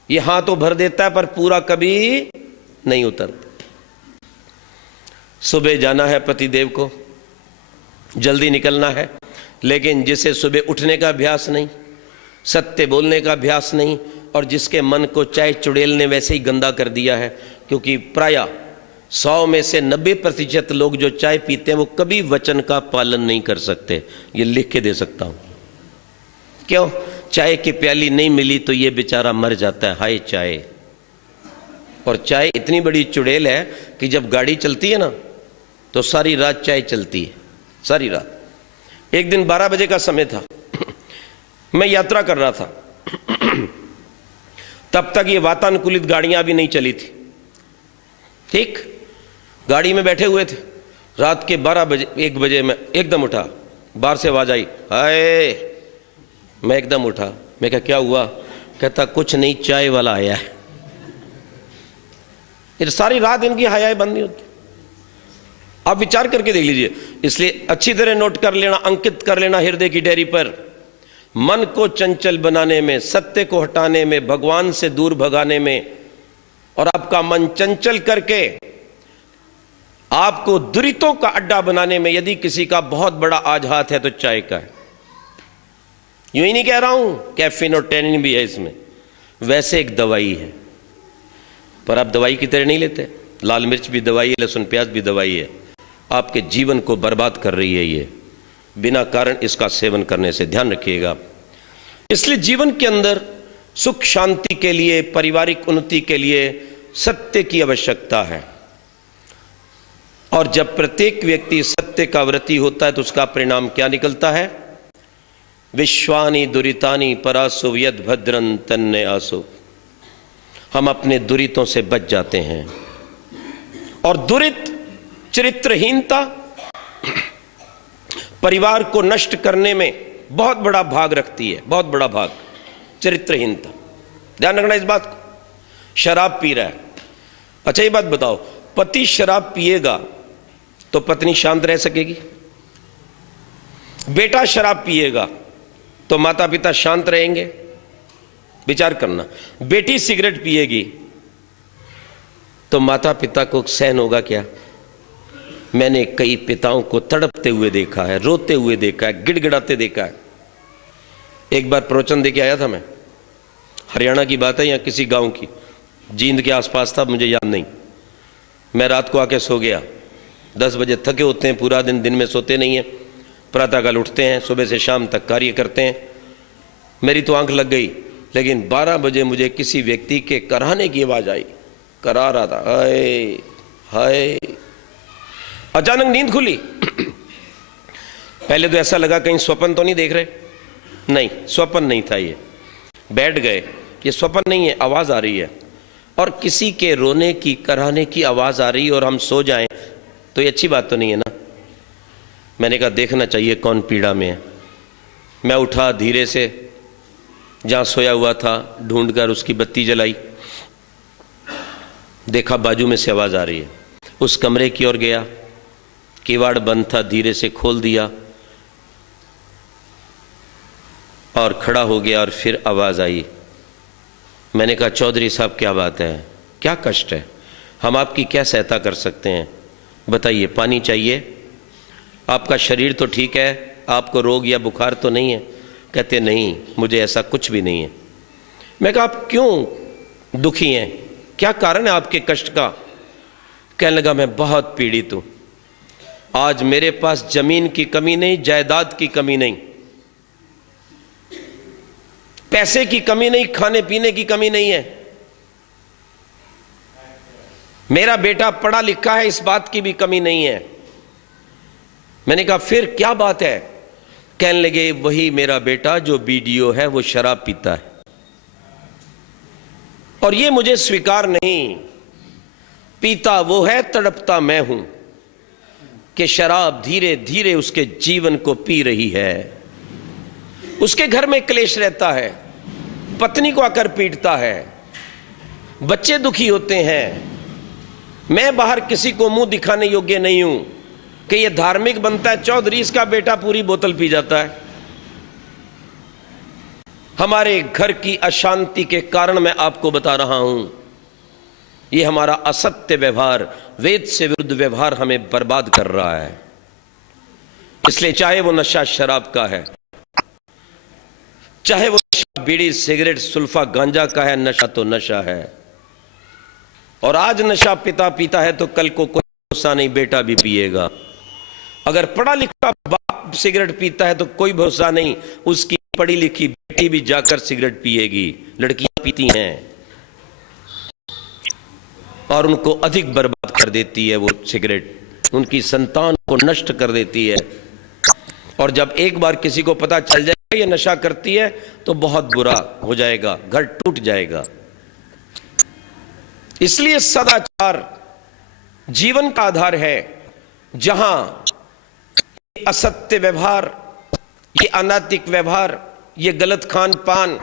ये हाथ तो भर देता है पर पूरा कभी नहीं उतरता। सुबह जाना है पतिदेव को, जल्दी निकलना है, लेकिन जिसे सुबह उठने का अभ्यास नहीं, सत्य बोलने का अभ्यास नहीं, और जिसके मन को चाय चुड़ैल ने वैसे ही गंदा कर दिया है, क्योंकि प्राय 100 में से 90% लोग जो चाय पीते हैं वो कभी वचन का पालन नहीं कर सकते। ये लिख के दे सकता हूं। क्यों? चाय की प्याली नहीं मिली तो ये बेचारा मर जाता है, हाय चाय। और चाय इतनी बड़ी चुड़ैल है कि जब गाड़ी चलती है ना तो सारी रात चाय चलती है, सारी रात। एक दिन 12 बजे का समय था, मैं यात्रा कर रहा था, तब तक ये वातानुकूलित गाड़ियां भी नहीं चली थी। ठीक, गाड़ी में बैठे हुए थे, रात के 12 बजे 1 बजे में एकदम उठा, बाहर से आवाज आई, हाय। मैं एकदम उठा, मैं कहा क्या हुआ? कहता कुछ नहीं, चाय वाला आया है। ये सारी रात इनकी हाय बंद नहीं होती। आप विचार करके देख लीजिए। इसलिए अच्छी तरह नोट कर लेना, अंकित कर लेना हृदय की डायरी पर। मन को चंचल बनाने में, सत्य को हटाने में, भगवान से दूर भगाने में, और आपका मन चंचल करके आपको दुरितों का अड्डा बनाने में यदि किसी का बहुत बड़ा आज हाथ है तो चाय का है। यूं ही नहीं कह रहा हूं, कैफीन और टैनिन भी है इसमें, वैसे एक दवाई है, पर आप दवाई की तरह नहीं लेते। लाल मिर्च भी दवाई है, लहसुन प्याज भी दवाई है, आपके जीवन को बर्बाद कर रही है ये, बिना कारण इसका सेवन करने से, ध्यान रखिएगा। इसलिए जीवन के अंदर सुख शांति के लिए, पारिवारिक उन्नति के लिए सत्य की आवश्यकता है। और जब प्रत्येक व्यक्ति सत्य का व्रती होता है तो उसका परिणाम क्या निकलता है? विश्वानि दुरितानि परासु यद भद्रं तन्ने आसु। हम अपने दुरितों से बच जाते हैं। और दुरित, चरित्रहीनता परिवार को नष्ट करने में बहुत बड़ा भाग रखती है, बहुत बड़ा भाग, चरित्रहीनता। ध्यान रखना इस बात को। शराब पी रहा है, अच्छा ये बात बताओ, पति शराब पिएगा तो पत्नी शांत रह सकेगी? बेटा शराब पिएगा तो माता पिता शांत रहेंगे? विचार करना। बेटी सिगरेट पिएगी तो माता पिता को सहन होगा क्या? मैंने कई पिताओं को तड़पते हुए देखा है, रोते हुए देखा है, गिड़गिड़ाते देखा है। एक बार प्रवचन देके आया था मैं, हरियाणा की बात है या किसी गांव की, जींद के आसपास था, मुझे याद नहीं। मैं रात को आके सो गया, 10 बजे थके होते हैं, पूरा दिन में सोते नहीं हैं, प्रातःकाल उठते हैं, सुबह से शाम तक कार्य करते हैं। मेरी तो आंख लग गई, लेकिन 12 बजे मुझे किसी व्यक्ति के कराहने की आवाज़ आई, करा रहा था, हाय हाय। अचानक नींद खुली। पहले तो ऐसा लगा कहीं स्वप्न तो नहीं देख रहे, नहीं स्वप्न नहीं था ये। बैठ गए, ये स्वप्न नहीं है, आवाज आ रही है और किसी के रोने की कराने की आवाज आ रही है और हम सो जाएं तो ये अच्छी बात तो नहीं है ना। मैंने कहा देखना चाहिए कौन पीड़ा में है। मैं उठा, धीरे से जहां सोया हुआ था ढूंढकर उसकी बत्ती जलाई, देखा बाजू में से आवाज आ रही है। उस कमरे की ओर गया, किवाड़ बंद था, धीरे से खोल दिया और खड़ा हो गया और फिर आवाज आई। मैंने कहा चौधरी साहब क्या बात है, क्या कष्ट है, हम आपकी क्या सहायता कर सकते हैं, बताइए। पानी चाहिए? आपका शरीर तो ठीक है, आपको रोग या बुखार तो नहीं है? कहते नहीं, मुझे ऐसा कुछ भी नहीं है। मैं कहा आप क्यों दुखी हैं, क्या कारण है आपके कष्ट का? कहने लगा मैं बहुत पीड़ित हूं। आज मेरे पास जमीन की कमी नहीं, जायदाद की कमी नहीं, पैसे की कमी नहीं, खाने पीने की कमी नहीं है। मेरा बेटा पढ़ा लिखा है, इस बात की भी कमी नहीं है। मैंने कहा फिर क्या बात है? कहने लगे वही मेरा बेटा जो बीडीओ है वो शराब पीता है और ये मुझे स्वीकार नहीं। पीता वो है, तड़पता मैं हूं कि शराब धीरे धीरे उसके जीवन को पी रही है। उसके घर में क्लेश रहता है, पत्नी को आकर पीटता है, बच्चे दुखी होते हैं। मैं बाहर किसी को मुंह दिखाने योग्य नहीं हूं कि यह धार्मिक बनता है। चौधरी इसका बेटा पूरी बोतल पी जाता है। हमारे घर की अशांति के कारण मैं आपको बता रहा हूं, यह हमारा असत्य व्यवहार, वेद से विरुद्ध व्यवहार हमें बर्बाद कर रहा है। इसलिए चाहे वो नशा शराब का है, चाहे वो बीड़ी सिगरेट सुल्फा गांजा का है, नशा तो नशा है। और आज नशा पिता पीता है तो कल को कोई भरोसा नहीं, बेटा भी पिएगा। अगर पढ़ा लिखा बाप सिगरेट पीता है तो कोई भरोसा नहीं, उसकी पढ़ी लिखी बेटी भी जाकर सिगरेट पिएगी। लड़कियां पीती हैं और उनको अधिक बर्बाद कर देती है वो सिगरेट, उनकी संतान को नष्ट कर देती है। और जब एक बार किसी को पता चल जाएगा ये नशा करती है तो बहुत बुरा हो जाएगा, घर टूट जाएगा। इसलिए सदाचार जीवन का आधार है। जहां असत्य व्यवहार, ये अनैतिक व्यवहार, ये गलत खान पान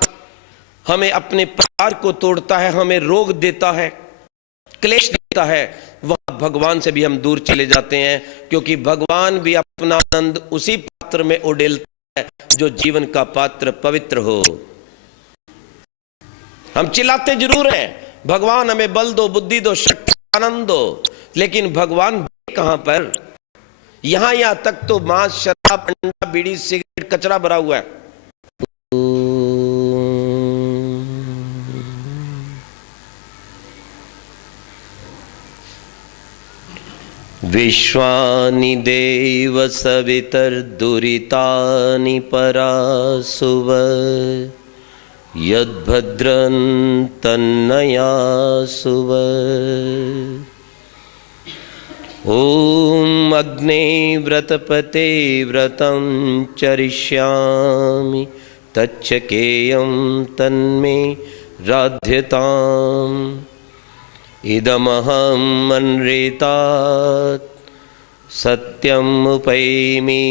हमें अपने परिवार को तोड़ता है, हमें रोग देता है, क्लेश देता है, वहां भगवान से भी हम दूर चले जाते हैं। क्योंकि भगवान भी अपना आनंद उसी पात्र में उड़ेलता है जो जीवन का पात्र पवित्र हो। हम चिल्लाते जरूर हैं भगवान हमें बल दो, बुद्धि दो, शक्ति, आनंद दो, लेकिन भगवान कहां पर? यहां तक तो मांस, शराब, अंडा, बीड़ी, सिगरेट, कचरा भरा हुआ है। विश्वानि देव सवितर्दुरितानि परासुव यद्भद्रं तन्नयासुव। ओम अग्ने व्रतपते व्रतं चरिष्यामि तच्चकेयं तन्मे राध्यताम्। इदमहं मन्रेतात् सत्यमुपैमि।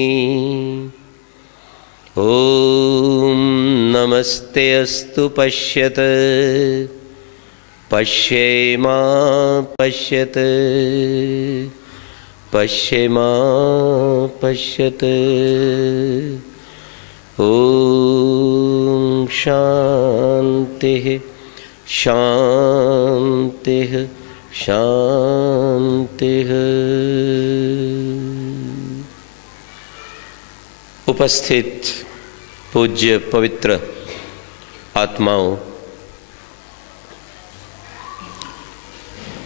ओम नमस्ते अस्तु पश्यत पश्येमा पश्यत पश्येमा पश्यत। ओम शांतिः शांतिः शांतिः। उपस्थित पूज्य पवित्र आत्माओं,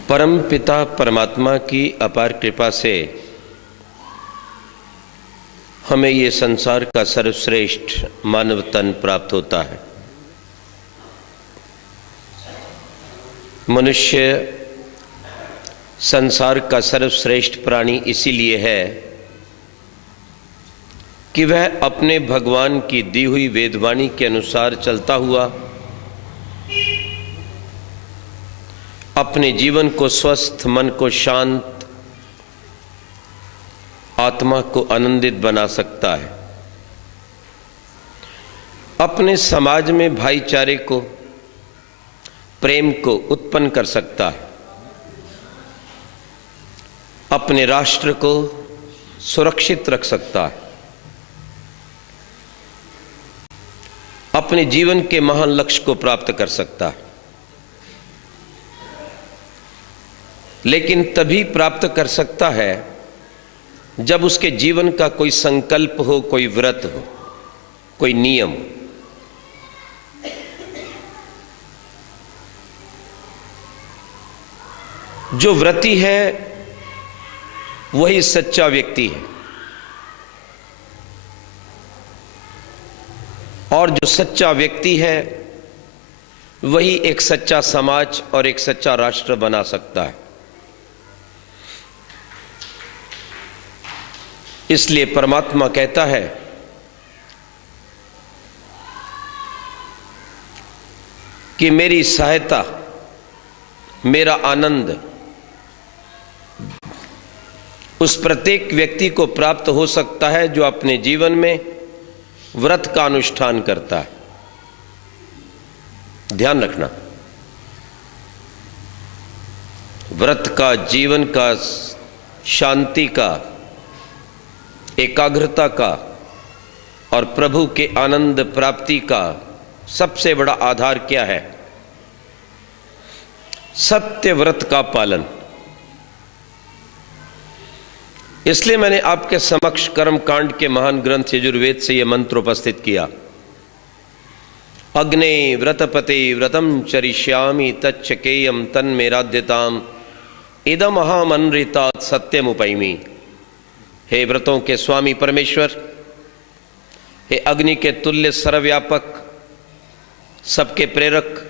परम पिता परमात्मा की अपार कृपा से हमें ये संसार का सर्वश्रेष्ठ मानव तन प्राप्त होता है। मनुष्य संसार का सर्वश्रेष्ठ प्राणी इसीलिए है कि वह अपने भगवान की दी हुई वेदवाणी के अनुसार चलता हुआ अपने जीवन को स्वस्थ, मन को शांत, आत्मा को आनंदित बना सकता है। अपने समाज में भाईचारे को, प्रेम को उत्पन्न कर सकता है। अपने राष्ट्र को सुरक्षित रख सकता है। अपने जीवन के महान लक्ष्य को प्राप्त कर सकता है। लेकिन तभी प्राप्त कर सकता है जब उसके जीवन का कोई संकल्प हो, कोई व्रत हो, कोई नियम। जो व्रती है वही सच्चा व्यक्ति है, और जो सच्चा व्यक्ति है वही एक सच्चा समाज और एक सच्चा राष्ट्र बना सकता है। इसलिए परमात्मा कहता है कि मेरी सहायता, मेरा आनंद उस प्रत्येक व्यक्ति को प्राप्त हो सकता है जो अपने जीवन में व्रत का अनुष्ठान करता है। ध्यान रखना, व्रत का, जीवन का, शांति का, एकाग्रता का और प्रभु के आनंद प्राप्ति का सबसे बड़ा आधार क्या है? सत्य व्रत का पालन। इसलिए मैंने आपके समक्ष कर्म कांड के महान ग्रंथ यजुर्वेद से यह मंत्र उपस्थित किया। अग्ने व्रतपते व्रतम चरिष्यामि तच्चकेयम तन्मेराद्यताम इदम अहमनृतात् सत्यमुपैमि। हे व्रतों के स्वामी परमेश्वर, हे अग्नि के तुल्य सर्वव्यापक, सबके प्रेरक,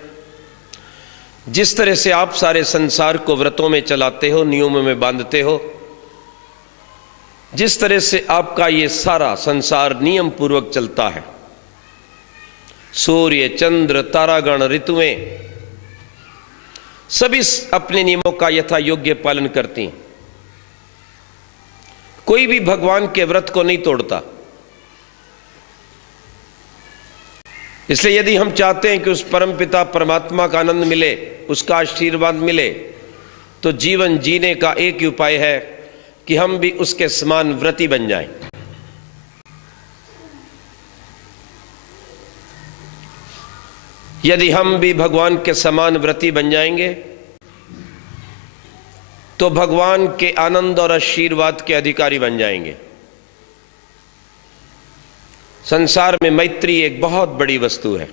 जिस तरह से आप सारे संसार को व्रतों में चलाते हो, नियमों में बांधते हो, जिस तरह से आपका ये सारा संसार नियम पूर्वक चलता है, सूर्य, चंद्र, तारागण, ऋतुएं सभी अपने नियमों का यथा योग्य पालन करती हैं। कोई भी भगवान के व्रत को नहीं तोड़ता। इसलिए यदि हम चाहते हैं कि उस परमपिता परमात्मा का आनंद मिले, उसका आशीर्वाद मिले, तो जीवन जीने का एक ही उपाय है कि हम भी उसके समान व्रती बन जाएं। यदि हम भी भगवान के समान व्रती बन जाएंगे तो भगवान के आनंद और आशीर्वाद के अधिकारी बन जाएंगे। संसार में मैत्री एक बहुत बड़ी वस्तु है।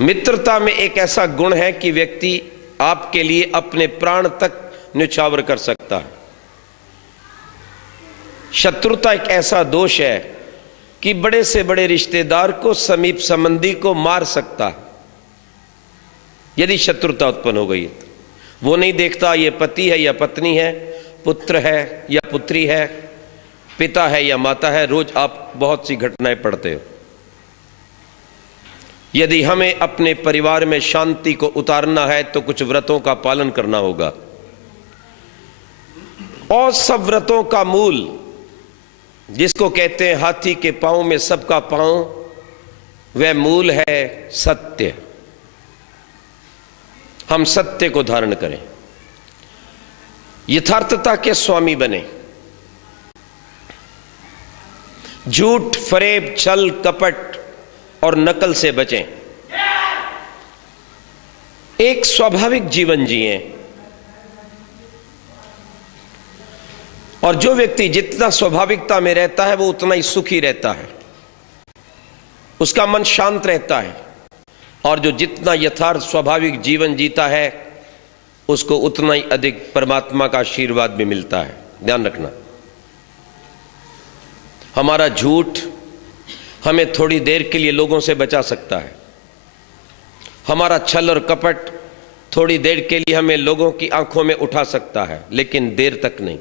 मित्रता में एक ऐसा गुण है कि व्यक्ति आपके लिए अपने प्राण तक न्यौछावर कर सकता है। शत्रुता एक ऐसा दोष है कि बड़े से बड़े रिश्तेदार को, समीप संबंधी को मार सकता है। यदि शत्रुता उत्पन्न हो गई तो वो नहीं देखता ये पति है या पत्नी है, पुत्र है या पुत्री है, पिता है या माता है। रोज आप बहुत सी घटनाएं पढ़ते हो। यदि हमें अपने परिवार में शांति को उतारना है तो कुछ व्रतों का पालन करना होगा। और सब व्रतों का मूल, जिसको कहते हैं हाथी के पांव में सबका पांव, वह मूल है सत्य। हम सत्य को धारण करें, यथार्थता के स्वामी बने, झूठ, फरेब, छल, कपट और नकल से बचें, एक स्वाभाविक जीवन जिएं। और जो व्यक्ति जितना स्वाभाविकता में रहता है वो उतना ही सुखी रहता है, उसका मन शांत रहता है। और जो जितना यथार्थ स्वाभाविक जीवन जीता है उसको उतना ही अधिक परमात्मा का आशीर्वाद भी मिलता है। ध्यान रखना, हमारा झूठ हमें थोड़ी देर के लिए लोगों से बचा सकता है। हमारा छल और कपट थोड़ी देर के लिए हमें लोगों की आंखों में उठा सकता है, लेकिन देर तक नहीं।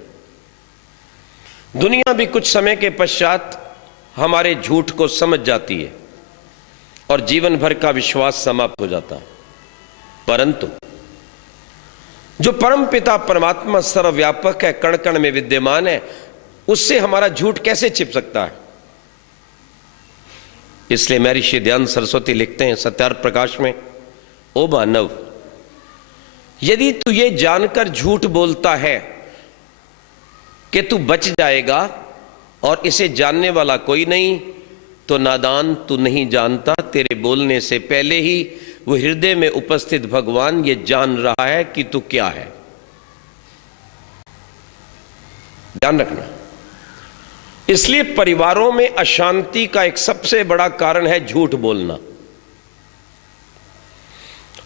दुनिया भी कुछ समय के पश्चात हमारे झूठ को समझ जाती है और जीवन भर का विश्वास समाप्त हो जाता है। परंतु जो परमपिता परमात्मा सर्वव्यापक है, कण कण में विद्यमान है, उससे हमारा झूठ कैसे छिप सकता है? इसलिए महर्षि दयानंद सरस्वती लिखते हैं सत्यार्थ प्रकाश में, ओ मानव, यदि तू ये जानकर झूठ बोलता है कि तू बच जाएगा और इसे जानने वाला कोई नहीं, तो नादान तू नहीं जानता, तेरे बोलने से पहले ही वो हृदय में उपस्थित भगवान ये जान रहा है कि तू क्या है। ध्यान रखना। इसलिए परिवारों में अशांति का एक सबसे बड़ा कारण है झूठ बोलना,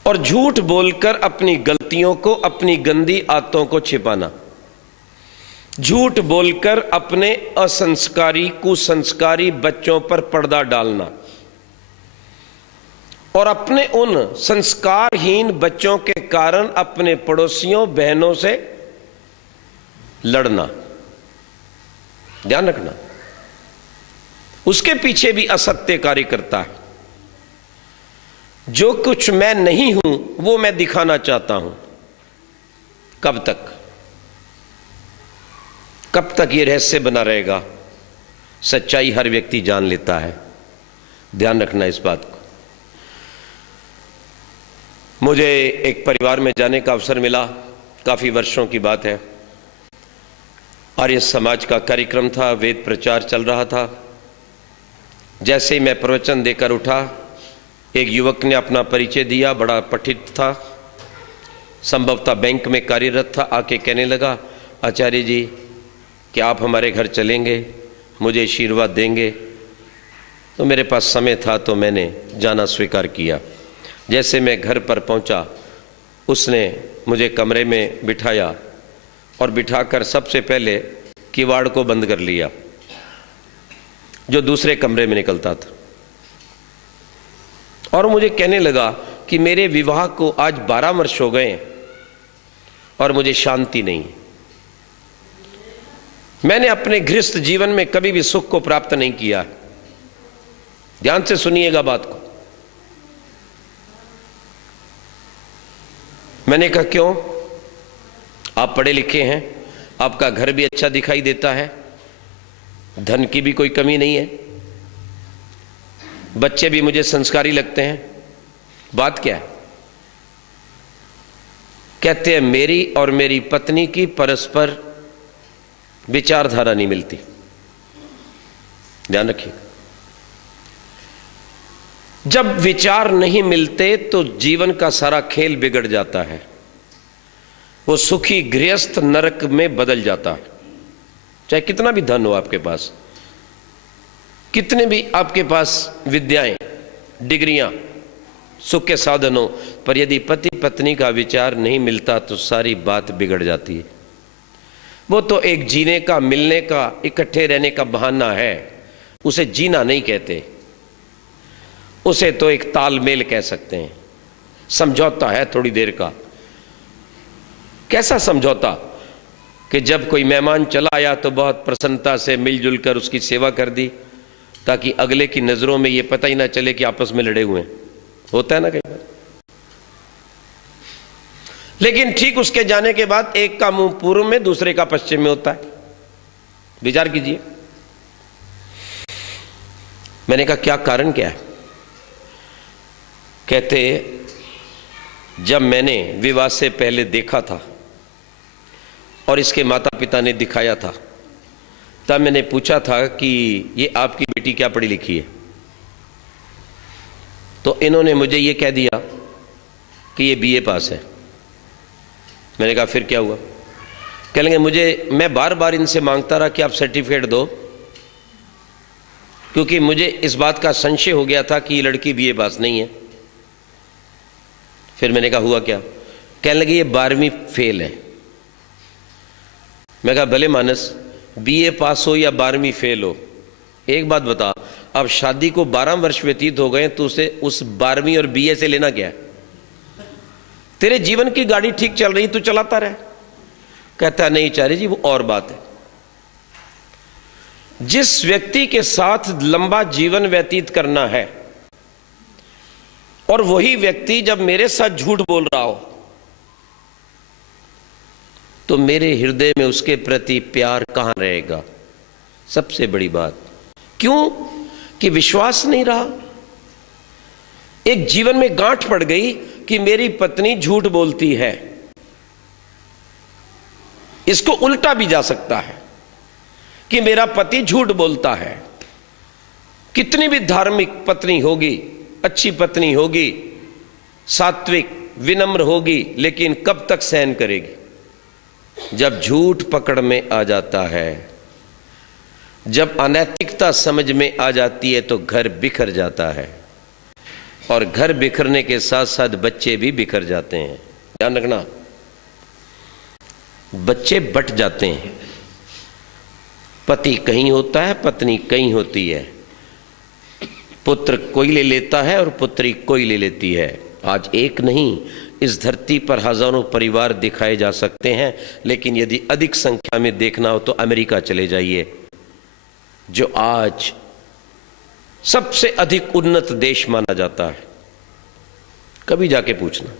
और झूठ बोलकर अपनी गलतियों को, अपनी गंदी आदतों को छिपाना। झूठ बोलकर अपने असंस्कारी, कुसंस्कारी बच्चों पर पर्दा डालना और अपने उन संस्कारहीन बच्चों के कारण अपने पड़ोसियों, बहनों से लड़ना। ध्यान रखना, उसके पीछे भी असत्य कार्य करता है। जो कुछ मैं नहीं हूं वो मैं दिखाना चाहता हूं। कब तक? कब तक ये रहस्य बना रहेगा? सच्चाई हर व्यक्ति जान लेता है। ध्यान रखना इस बात को। मुझे एक परिवार में जाने का अवसर मिला, काफी वर्षों की बात है। आर्य समाज का कार्यक्रम था, वेद प्रचार चल रहा था। जैसे ही मैं प्रवचन देकर उठा, एक युवक ने अपना परिचय दिया, बड़ा पठित था, संभवतः बैंक में कार्यरत था। आके कहने लगा, आचार्य जी क्या आप हमारे घर चलेंगे, मुझे आशीर्वाद देंगे? तो मेरे पास समय था तो मैंने जाना स्वीकार किया। जैसे मैं घर पर पहुंचा, उसने मुझे कमरे में बिठाया और बिठाकर सबसे पहले किवाड़ को बंद कर लिया जो दूसरे कमरे में निकलता था, और मुझे कहने लगा कि मेरे विवाह को आज 12 वर्ष हो गए और मुझे शांति नहीं। मैंने अपने गृहस्थ जीवन में कभी भी सुख को प्राप्त नहीं किया। ध्यान से सुनिएगा बात को। मैंने कहा क्यों? आप पढ़े लिखे हैं, आपका घर भी अच्छा दिखाई देता है, धन की भी कोई कमी नहीं है, बच्चे भी मुझे संस्कारी लगते हैं, बात क्या है? कहते हैं मेरी और मेरी पत्नी की परस्पर विचारधारा नहीं मिलती। ध्यान रखिए, जब विचार नहीं मिलते तो जीवन का सारा खेल बिगड़ जाता है। वो सुखी गृहस्थ नरक में बदल जाता है। चाहे कितना भी धन हो आपके पास, कितने भी आपके पास विद्याएं, डिग्रियां, सुख के साधन हो, पर यदि पति पत्नी का विचार नहीं मिलता तो सारी बात बिगड़ जाती है। वो तो एक जीने का, मिलने का, इकट्ठे रहने का बहाना है, उसे जीना नहीं कहते, उसे तो एक तालमेल कह सकते हैं। समझौता है थोड़ी देर का। कैसा समझौता? कि जब कोई मेहमान चला आया तो बहुत प्रसन्नता से मिलजुल कर उसकी सेवा कर दी, ताकि अगले की नजरों में ये पता ही ना चले कि आपस में लड़े हुए हैं। होता है ना कई बार। लेकिन ठीक उसके जाने के बाद एक का मुंह पूर्व में, दूसरे का पश्चिम में होता है। विचार कीजिए। मैंने कहा क्या कारण क्या है? कहते जब मैंने विवाह से पहले देखा था और इसके माता पिता ने दिखाया था, तब मैंने पूछा था कि ये आपकी बेटी क्या पढ़ी लिखी है? तो इन्होंने मुझे ये कह दिया कि ये बीए पास है। मैंने कहा फिर क्या हुआ? कह लेंगे मैं बार बार इनसे मांगता रहा कि आप सर्टिफिकेट दो, क्योंकि मुझे इस बात का संशय हो गया था कि ये लड़की बीए पास नहीं है। फिर मैंने कहा हुआ क्या? कहने लगे ये 12वीं फेल है। मैं कहा भले मानस, बीए पास हो या 12वीं फेल हो, एक बात बता, अब शादी को 12 वर्ष व्यतीत हो गए तो उसे उस 12वीं और बीए से लेना क्या है? तेरे जीवन की गाड़ी ठीक चल रही, तू चलाता रहे। कहता नहीं आचार्य जी, वो और बात है। जिस व्यक्ति के साथ लंबा जीवन व्यतीत करना है और वही व्यक्ति जब मेरे साथ झूठ बोल रहा हो तो मेरे हृदय में उसके प्रति प्यार कहां रहेगा? सबसे बड़ी बात क्यों कि विश्वास नहीं रहा। एक जीवन में गांठ पड़ गई कि मेरी पत्नी झूठ बोलती है। इसको उल्टा भी जा सकता है कि मेरा पति झूठ बोलता है। कितनी भी धार्मिक पत्नी होगी, अच्छी पत्नी होगी, सात्विक विनम्र होगी, लेकिन कब तक सहन करेगी? जब झूठ पकड़ में आ जाता है, जब अनैतिकता समझ में आ जाती है तो घर बिखर जाता है, और घर बिखरने के साथ साथ बच्चे भी बिखर जाते हैं। ध्यान रखना, बच्चे बट जाते हैं। पति कहीं होता है, पत्नी कहीं होती है, पुत्र कोई ले लेता है और पुत्री कोई ले लेती है। आज एक नहीं, इस धरती पर हजारों परिवार दिखाए जा सकते हैं, लेकिन यदि अधिक संख्या में देखना हो तो अमेरिका चले जाइए, जो आज सबसे अधिक उन्नत देश माना जाता है। कभी जाके पूछना।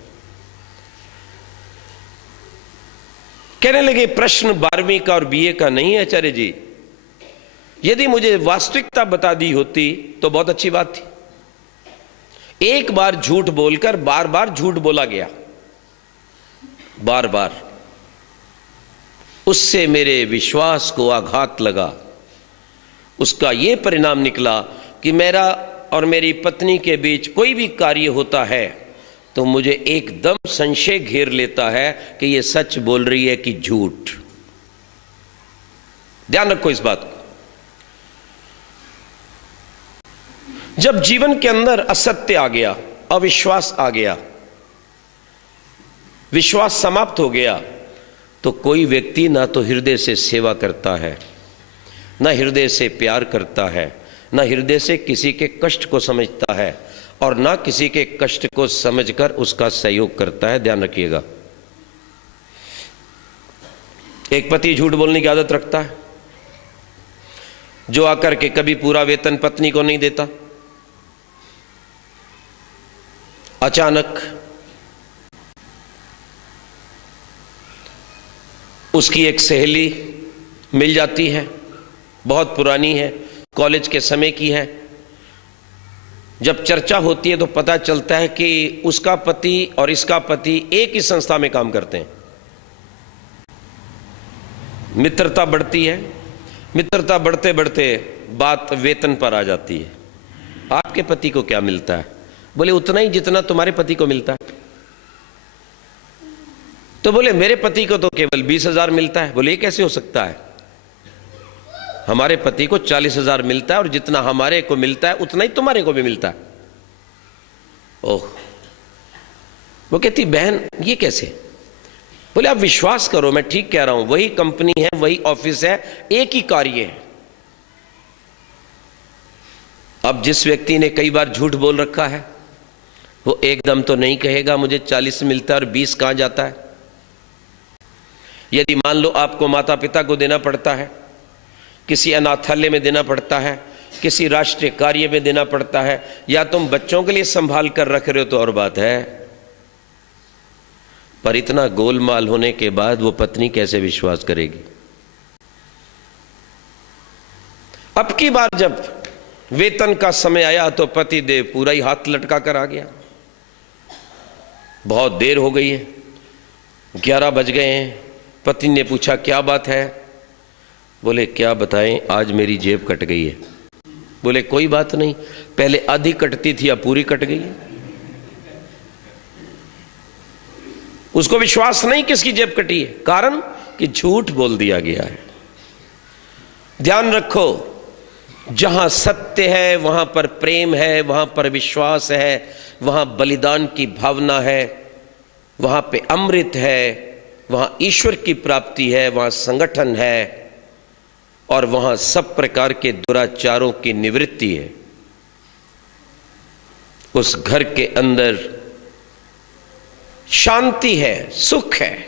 कहने लगे प्रश्न 12वीं का और बीए का नहीं है आचार्य जी। यदि मुझे वास्तविकता बता दी होती तो बहुत अच्छी बात थी। एक बार झूठ बोलकर बार बार झूठ बोला गया, बार बार। उससे मेरे विश्वास को आघात लगा। उसका यह परिणाम निकला कि मेरा और मेरी पत्नी के बीच कोई भी कार्य होता है तो मुझे एकदम संशय घेर लेता है कि यह सच बोल रही है कि झूठ। ध्यान रखो इस बात को। जब जीवन के अंदर असत्य आ गया, अविश्वास आ गया, विश्वास समाप्त हो गया, तो कोई व्यक्ति ना तो हृदय से सेवा करता है, ना हृदय से प्यार करता है, ना हृदय से किसी के कष्ट को समझता है, और ना किसी के कष्ट को समझकर उसका सहयोग करता है। ध्यान रखिएगा। एक पति झूठ बोलने की आदत रखता है, जो आकर के कभी पूरा वेतन पत्नी को नहीं देता। अचानक उसकी एक सहेली मिल जाती है, बहुत पुरानी है, कॉलेज के समय की है। जब चर्चा होती है तो पता चलता है कि उसका पति और इसका पति एक ही संस्था में काम करते हैं। मित्रता बढ़ती है, मित्रता बढ़ते बढ़ते बात वेतन पर आ जाती है। आपके पति को क्या मिलता है? बोले उतना ही जितना तुम्हारे पति को मिलता है। तो बोले मेरे पति को तो केवल 20,000 मिलता है। बोले ये कैसे हो सकता है? हमारे पति को 40,000 मिलता है और जितना हमारे को मिलता है उतना ही तुम्हारे को भी मिलता है। ओह, वो कहती बहन ये कैसे? बोले आप विश्वास करो, मैं ठीक कह रहा हूं, वही कंपनी है, वही ऑफिस है, एक ही कार्य है। अब जिस व्यक्ति ने कई बार झूठ बोल रखा है वो एकदम तो नहीं कहेगा मुझे 40 मिलता है और 20 कहां जाता है। यदि मान लो आपको माता पिता को देना पड़ता है, किसी अनाथालय में देना पड़ता है, किसी राष्ट्रीय कार्य में देना पड़ता है, या तुम बच्चों के लिए संभाल कर रख रहे हो तो और बात है, पर इतना गोलमाल होने के बाद वो पत्नी कैसे विश्वास करेगी? अब की बार जब वेतन का समय आया तो पति देव पूरा ही हाथ लटका कर आ गया। बहुत देर हो गई है, 11 बज गए हैं। पति ने पूछा क्या बात है? बोले क्या बताएं, आज मेरी जेब कट गई है। बोले कोई बात नहीं, पहले आधी कटती थी अब पूरी कट गई है। उसको विश्वास नहीं किसकी जेब कटी है, कारण कि झूठ बोल दिया गया है। ध्यान रखो, जहां सत्य है वहां पर प्रेम है, वहां पर विश्वास है, वहां बलिदान की भावना है, वहां पे अमृत है, वहां ईश्वर की प्राप्ति है, वहां संगठन है, और वहां सब प्रकार के दुराचारों की निवृत्ति है। उस घर के अंदर शांति है, सुख है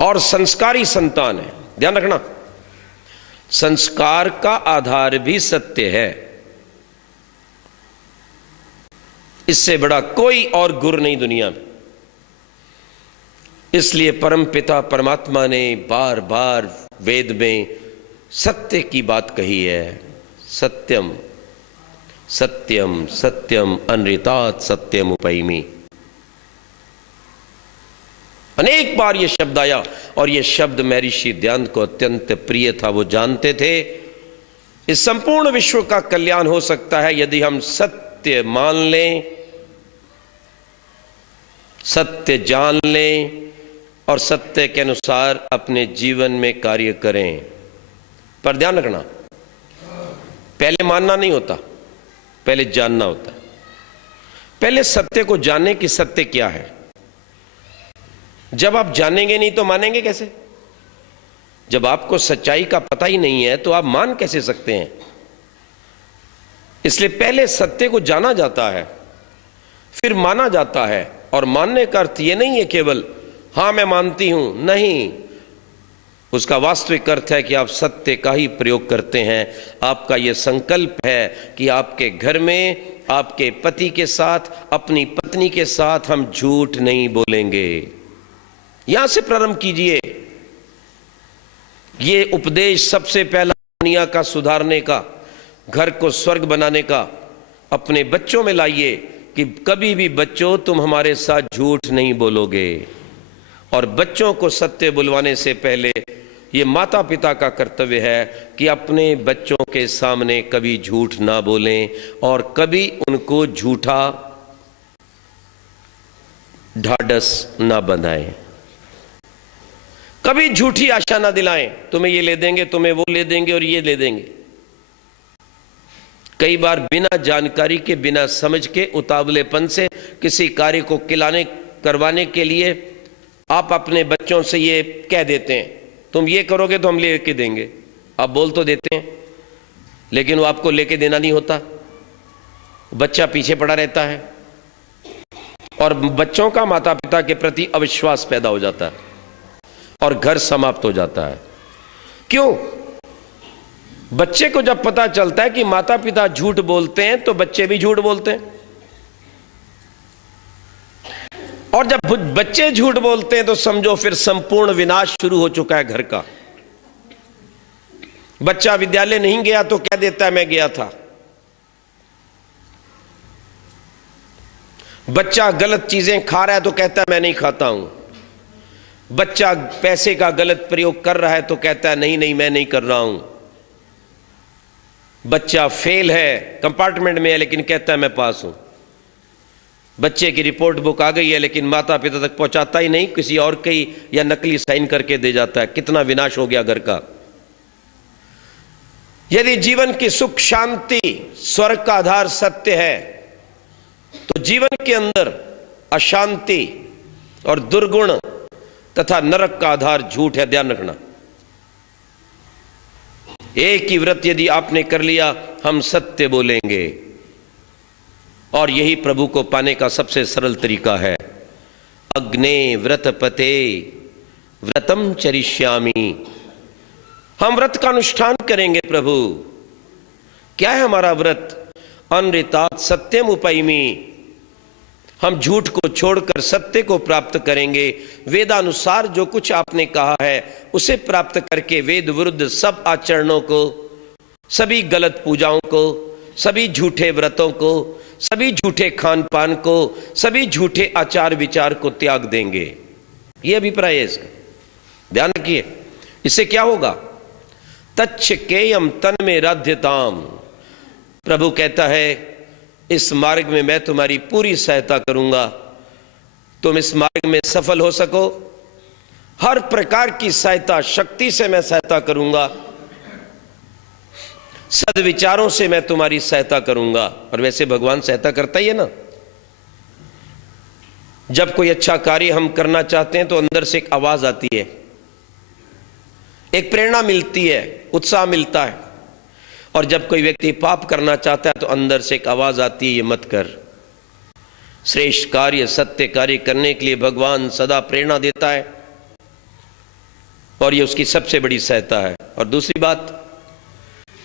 और संस्कारी संतान है। ध्यान रखना, संस्कार का आधार भी सत्य है। इससे बड़ा कोई और गुर नहीं दुनिया में। इसलिए परम पिता परमात्मा ने बार बार वेद में सत्य की बात कही है। सत्यम सत्यम सत्यम अनृतात् सत्यम उपैमि। अनेक बार यह शब्द आया और यह शब्द महर्षि दयानंद को अत्यंत प्रिय था। वो जानते थे इस संपूर्ण विश्व का कल्याण हो सकता है यदि हम सत्य मान लें, सत्य जान लें और सत्य के अनुसार अपने जीवन में कार्य करें। पर ध्यान रखना, पहले मानना नहीं होता, पहले जानना होता है। पहले सत्य को जाने कि सत्य क्या है। जब आप जानेंगे नहीं तो मानेंगे कैसे? जब आपको सच्चाई का पता ही नहीं है तो आप मान कैसे सकते हैं? इसलिए पहले सत्य को जाना जाता है, फिर माना जाता है। और मानने का अर्थ यह नहीं है केवल हां मैं मानती हूं, नहीं। उसका वास्तविक अर्थ है कि आप सत्य का ही प्रयोग करते हैं। आपका यह संकल्प है कि आपके घर में आपके पति के साथ, अपनी पत्नी के साथ हम झूठ नहीं बोलेंगे। यहां से प्रारंभ कीजिए। यह उपदेश सबसे पहला दुनिया का सुधारने का, घर को स्वर्ग बनाने का अपने बच्चों में लाइए कि कभी भी बच्चों तुम हमारे साथ झूठ नहीं बोलोगे। और बच्चों को सत्य बुलवाने से पहले ये माता पिता का कर्तव्य है कि अपने बच्चों के सामने कभी झूठ ना बोलें और कभी उनको झूठा ढाढ़स ना बंधाएं, कभी झूठी आशा ना दिलाएं, तुम्हें ये ले देंगे, तुम्हें वो ले देंगे और ये ले देंगे। कई बार बिना जानकारी के, बिना समझ के, उतावलेपन से किसी कार्य को करवाने के लिए आप अपने बच्चों से ये कह देते हैं तुम ये करोगे तो हम लेके देंगे। आप बोल तो देते हैं लेकिन वो आपको लेके देना नहीं होता। बच्चा पीछे पड़ा रहता है और बच्चों का माता पिता के प्रति अविश्वास पैदा हो जाता है और घर समाप्त हो जाता है। क्यों? बच्चे को जब पता चलता है कि माता पिता झूठ बोलते हैं तो बच्चे भी झूठ बोलते हैं। और जब बच्चे झूठ बोलते हैं तो समझो फिर संपूर्ण विनाश शुरू हो चुका है घर का। बच्चा विद्यालय नहीं गया तो कह देता है मैं गया था। बच्चा गलत चीजें खा रहा है तो कहता है मैं नहीं खाता हूं। बच्चा पैसे का गलत प्रयोग कर रहा है तो कहता है नहीं नहीं मैं नहीं कर रहा हूं। बच्चा फेल है, कंपार्टमेंट में है लेकिन कहता है मैं पास हूं। बच्चे की रिपोर्ट बुक आ गई है लेकिन माता पिता तक पहुंचाता ही नहीं, किसी और की या नकली साइन करके दे जाता है। कितना विनाश हो गया घर का। यदि जीवन की सुख शांति स्वर्ग का आधार सत्य है तो जीवन के अंदर अशांति और दुर्गुण तथा नरक का आधार झूठ है। ध्यान रखना, एक ही व्रत यदि आपने कर लिया, हम सत्य बोलेंगे और यही प्रभु को पाने का सबसे सरल तरीका है। अग्ने व्रतपते व्रतम चरिष्यामि। हम व्रत का अनुष्ठान करेंगे। प्रभु क्या है हमारा व्रत? अनृतात् सत्यम उपैमि। हम झूठ को छोड़कर सत्य को प्राप्त करेंगे। वेदानुसार जो कुछ आपने कहा है उसे प्राप्त करके वेद विरुद्ध सब आचरणों को, सभी गलत पूजाओं को, सभी झूठे व्रतों को, सभी झूठे खान पान को, सभी झूठे आचार विचार को त्याग देंगे। यह अभिप्राय है इसका। ध्यान रखिए, इससे क्या होगा? तच्छकेयम तन्मे राध्यताम। प्रभु कहता है इस मार्ग में मैं तुम्हारी पूरी सहायता करूंगा, तुम इस मार्ग में सफल हो सको। हर प्रकार की सहायता शक्ति से मैं सहायता करूंगा, सद्विचारों से मैं तुम्हारी सहायता करूंगा। और वैसे भगवान सहायता करता ही है ना। जब कोई अच्छा कार्य हम करना चाहते हैं तो अंदर से एक आवाज आती है, एक प्रेरणा मिलती है, उत्साह मिलता है। और जब कोई व्यक्ति पाप करना चाहता है तो अंदर से एक आवाज आती है ये मत कर। श्रेष्ठ कार्य, सत्य कार्य करने के लिए भगवान सदा प्रेरणा देता है और ये उसकी सबसे बड़ी सहायता है। और दूसरी बात,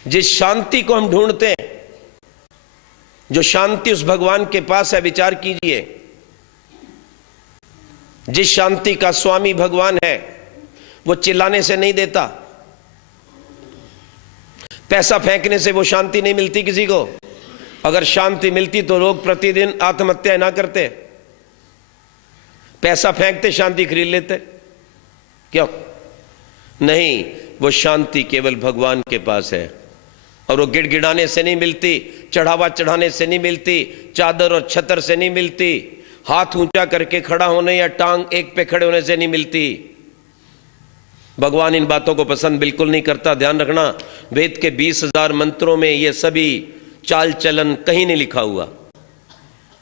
जिस शांति को हम ढूंढते हैं, जो शांति उस भगवान के पास है, विचार कीजिए, जिस शांति का स्वामी भगवान है वो चिल्लाने से नहीं देता, पैसा फेंकने से वो शांति नहीं मिलती किसी को। अगर शांति मिलती तो लोग प्रतिदिन आत्महत्या ना करते, पैसा फेंकते शांति खरीद लेते। क्यों? नहीं, वो शांति केवल भगवान के पास है और वो गिड़गिड़ाने से नहीं मिलती, चढ़ावा चढ़ाने से नहीं मिलती, चादर और छतर से नहीं मिलती, हाथ ऊंचा करके खड़ा होने या टांग एक पे खड़े होने से नहीं मिलती। भगवान इन बातों को पसंद बिल्कुल नहीं करता। ध्यान रखना, वेद के 20,000 मंत्रों में ये सभी चाल चलन कहीं नहीं लिखा हुआ।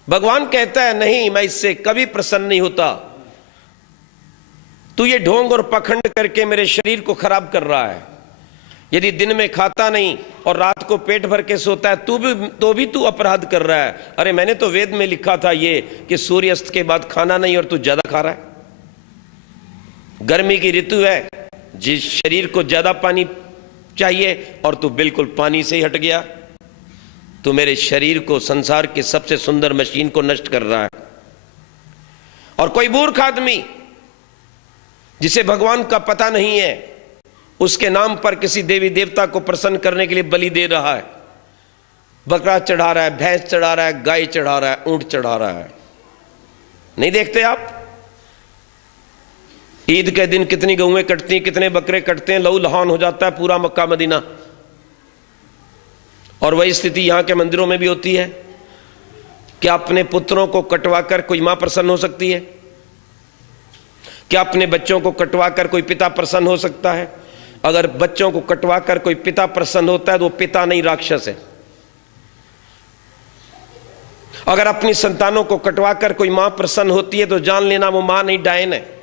भगवान कहता है नहीं, मैं इससे कभी प्रसन्न नहीं होता। तू ये ढोंग और पखंड करके मेरे शरीर को खराब कर रहा है। यदि दिन में खाता नहीं और रात को पेट भर के सोता है तो भी तू अपराध कर रहा है। अरे मैंने तो वेद में लिखा था ये कि सूर्यास्त के बाद खाना नहीं और तू ज्यादा खा रहा है। गर्मी की ऋतु है, जिस शरीर को ज्यादा पानी चाहिए और तू बिल्कुल पानी से ही हट गया। तू मेरे शरीर को, संसार के सबसे सुंदर मशीन को नष्ट कर रहा है। और कोई मूर्ख आदमी जिसे भगवान का पता नहीं है, उसके नाम पर किसी देवी देवता को प्रसन्न करने के लिए बलि दे रहा है। बकरा चढ़ा रहा है, भैंस चढ़ा रहा है, गाय चढ़ा रहा है, ऊंट चढ़ा रहा है। नहीं देखते आप? ईद के दिन कितनी गऊएं कटती हैं, कितने बकरे कटते हैं, लहू लहान हो जाता है पूरा मक्का मदीना। और वही स्थिति यहां के मंदिरों में भी होती है। क्या अपने पुत्रों को कटवाकर कोई मां प्रसन्न हो सकती है? क्या अपने बच्चों को कटवाकर कोई पिता प्रसन्न हो सकता है? अगर बच्चों को कटवाकर कोई पिता प्रसन्न होता है तो वो पिता नहीं, राक्षस है। अगर अपनी संतानों को कटवाकर कोई मां प्रसन्न होती है तो जान लेना वो मां नहीं, डायन है।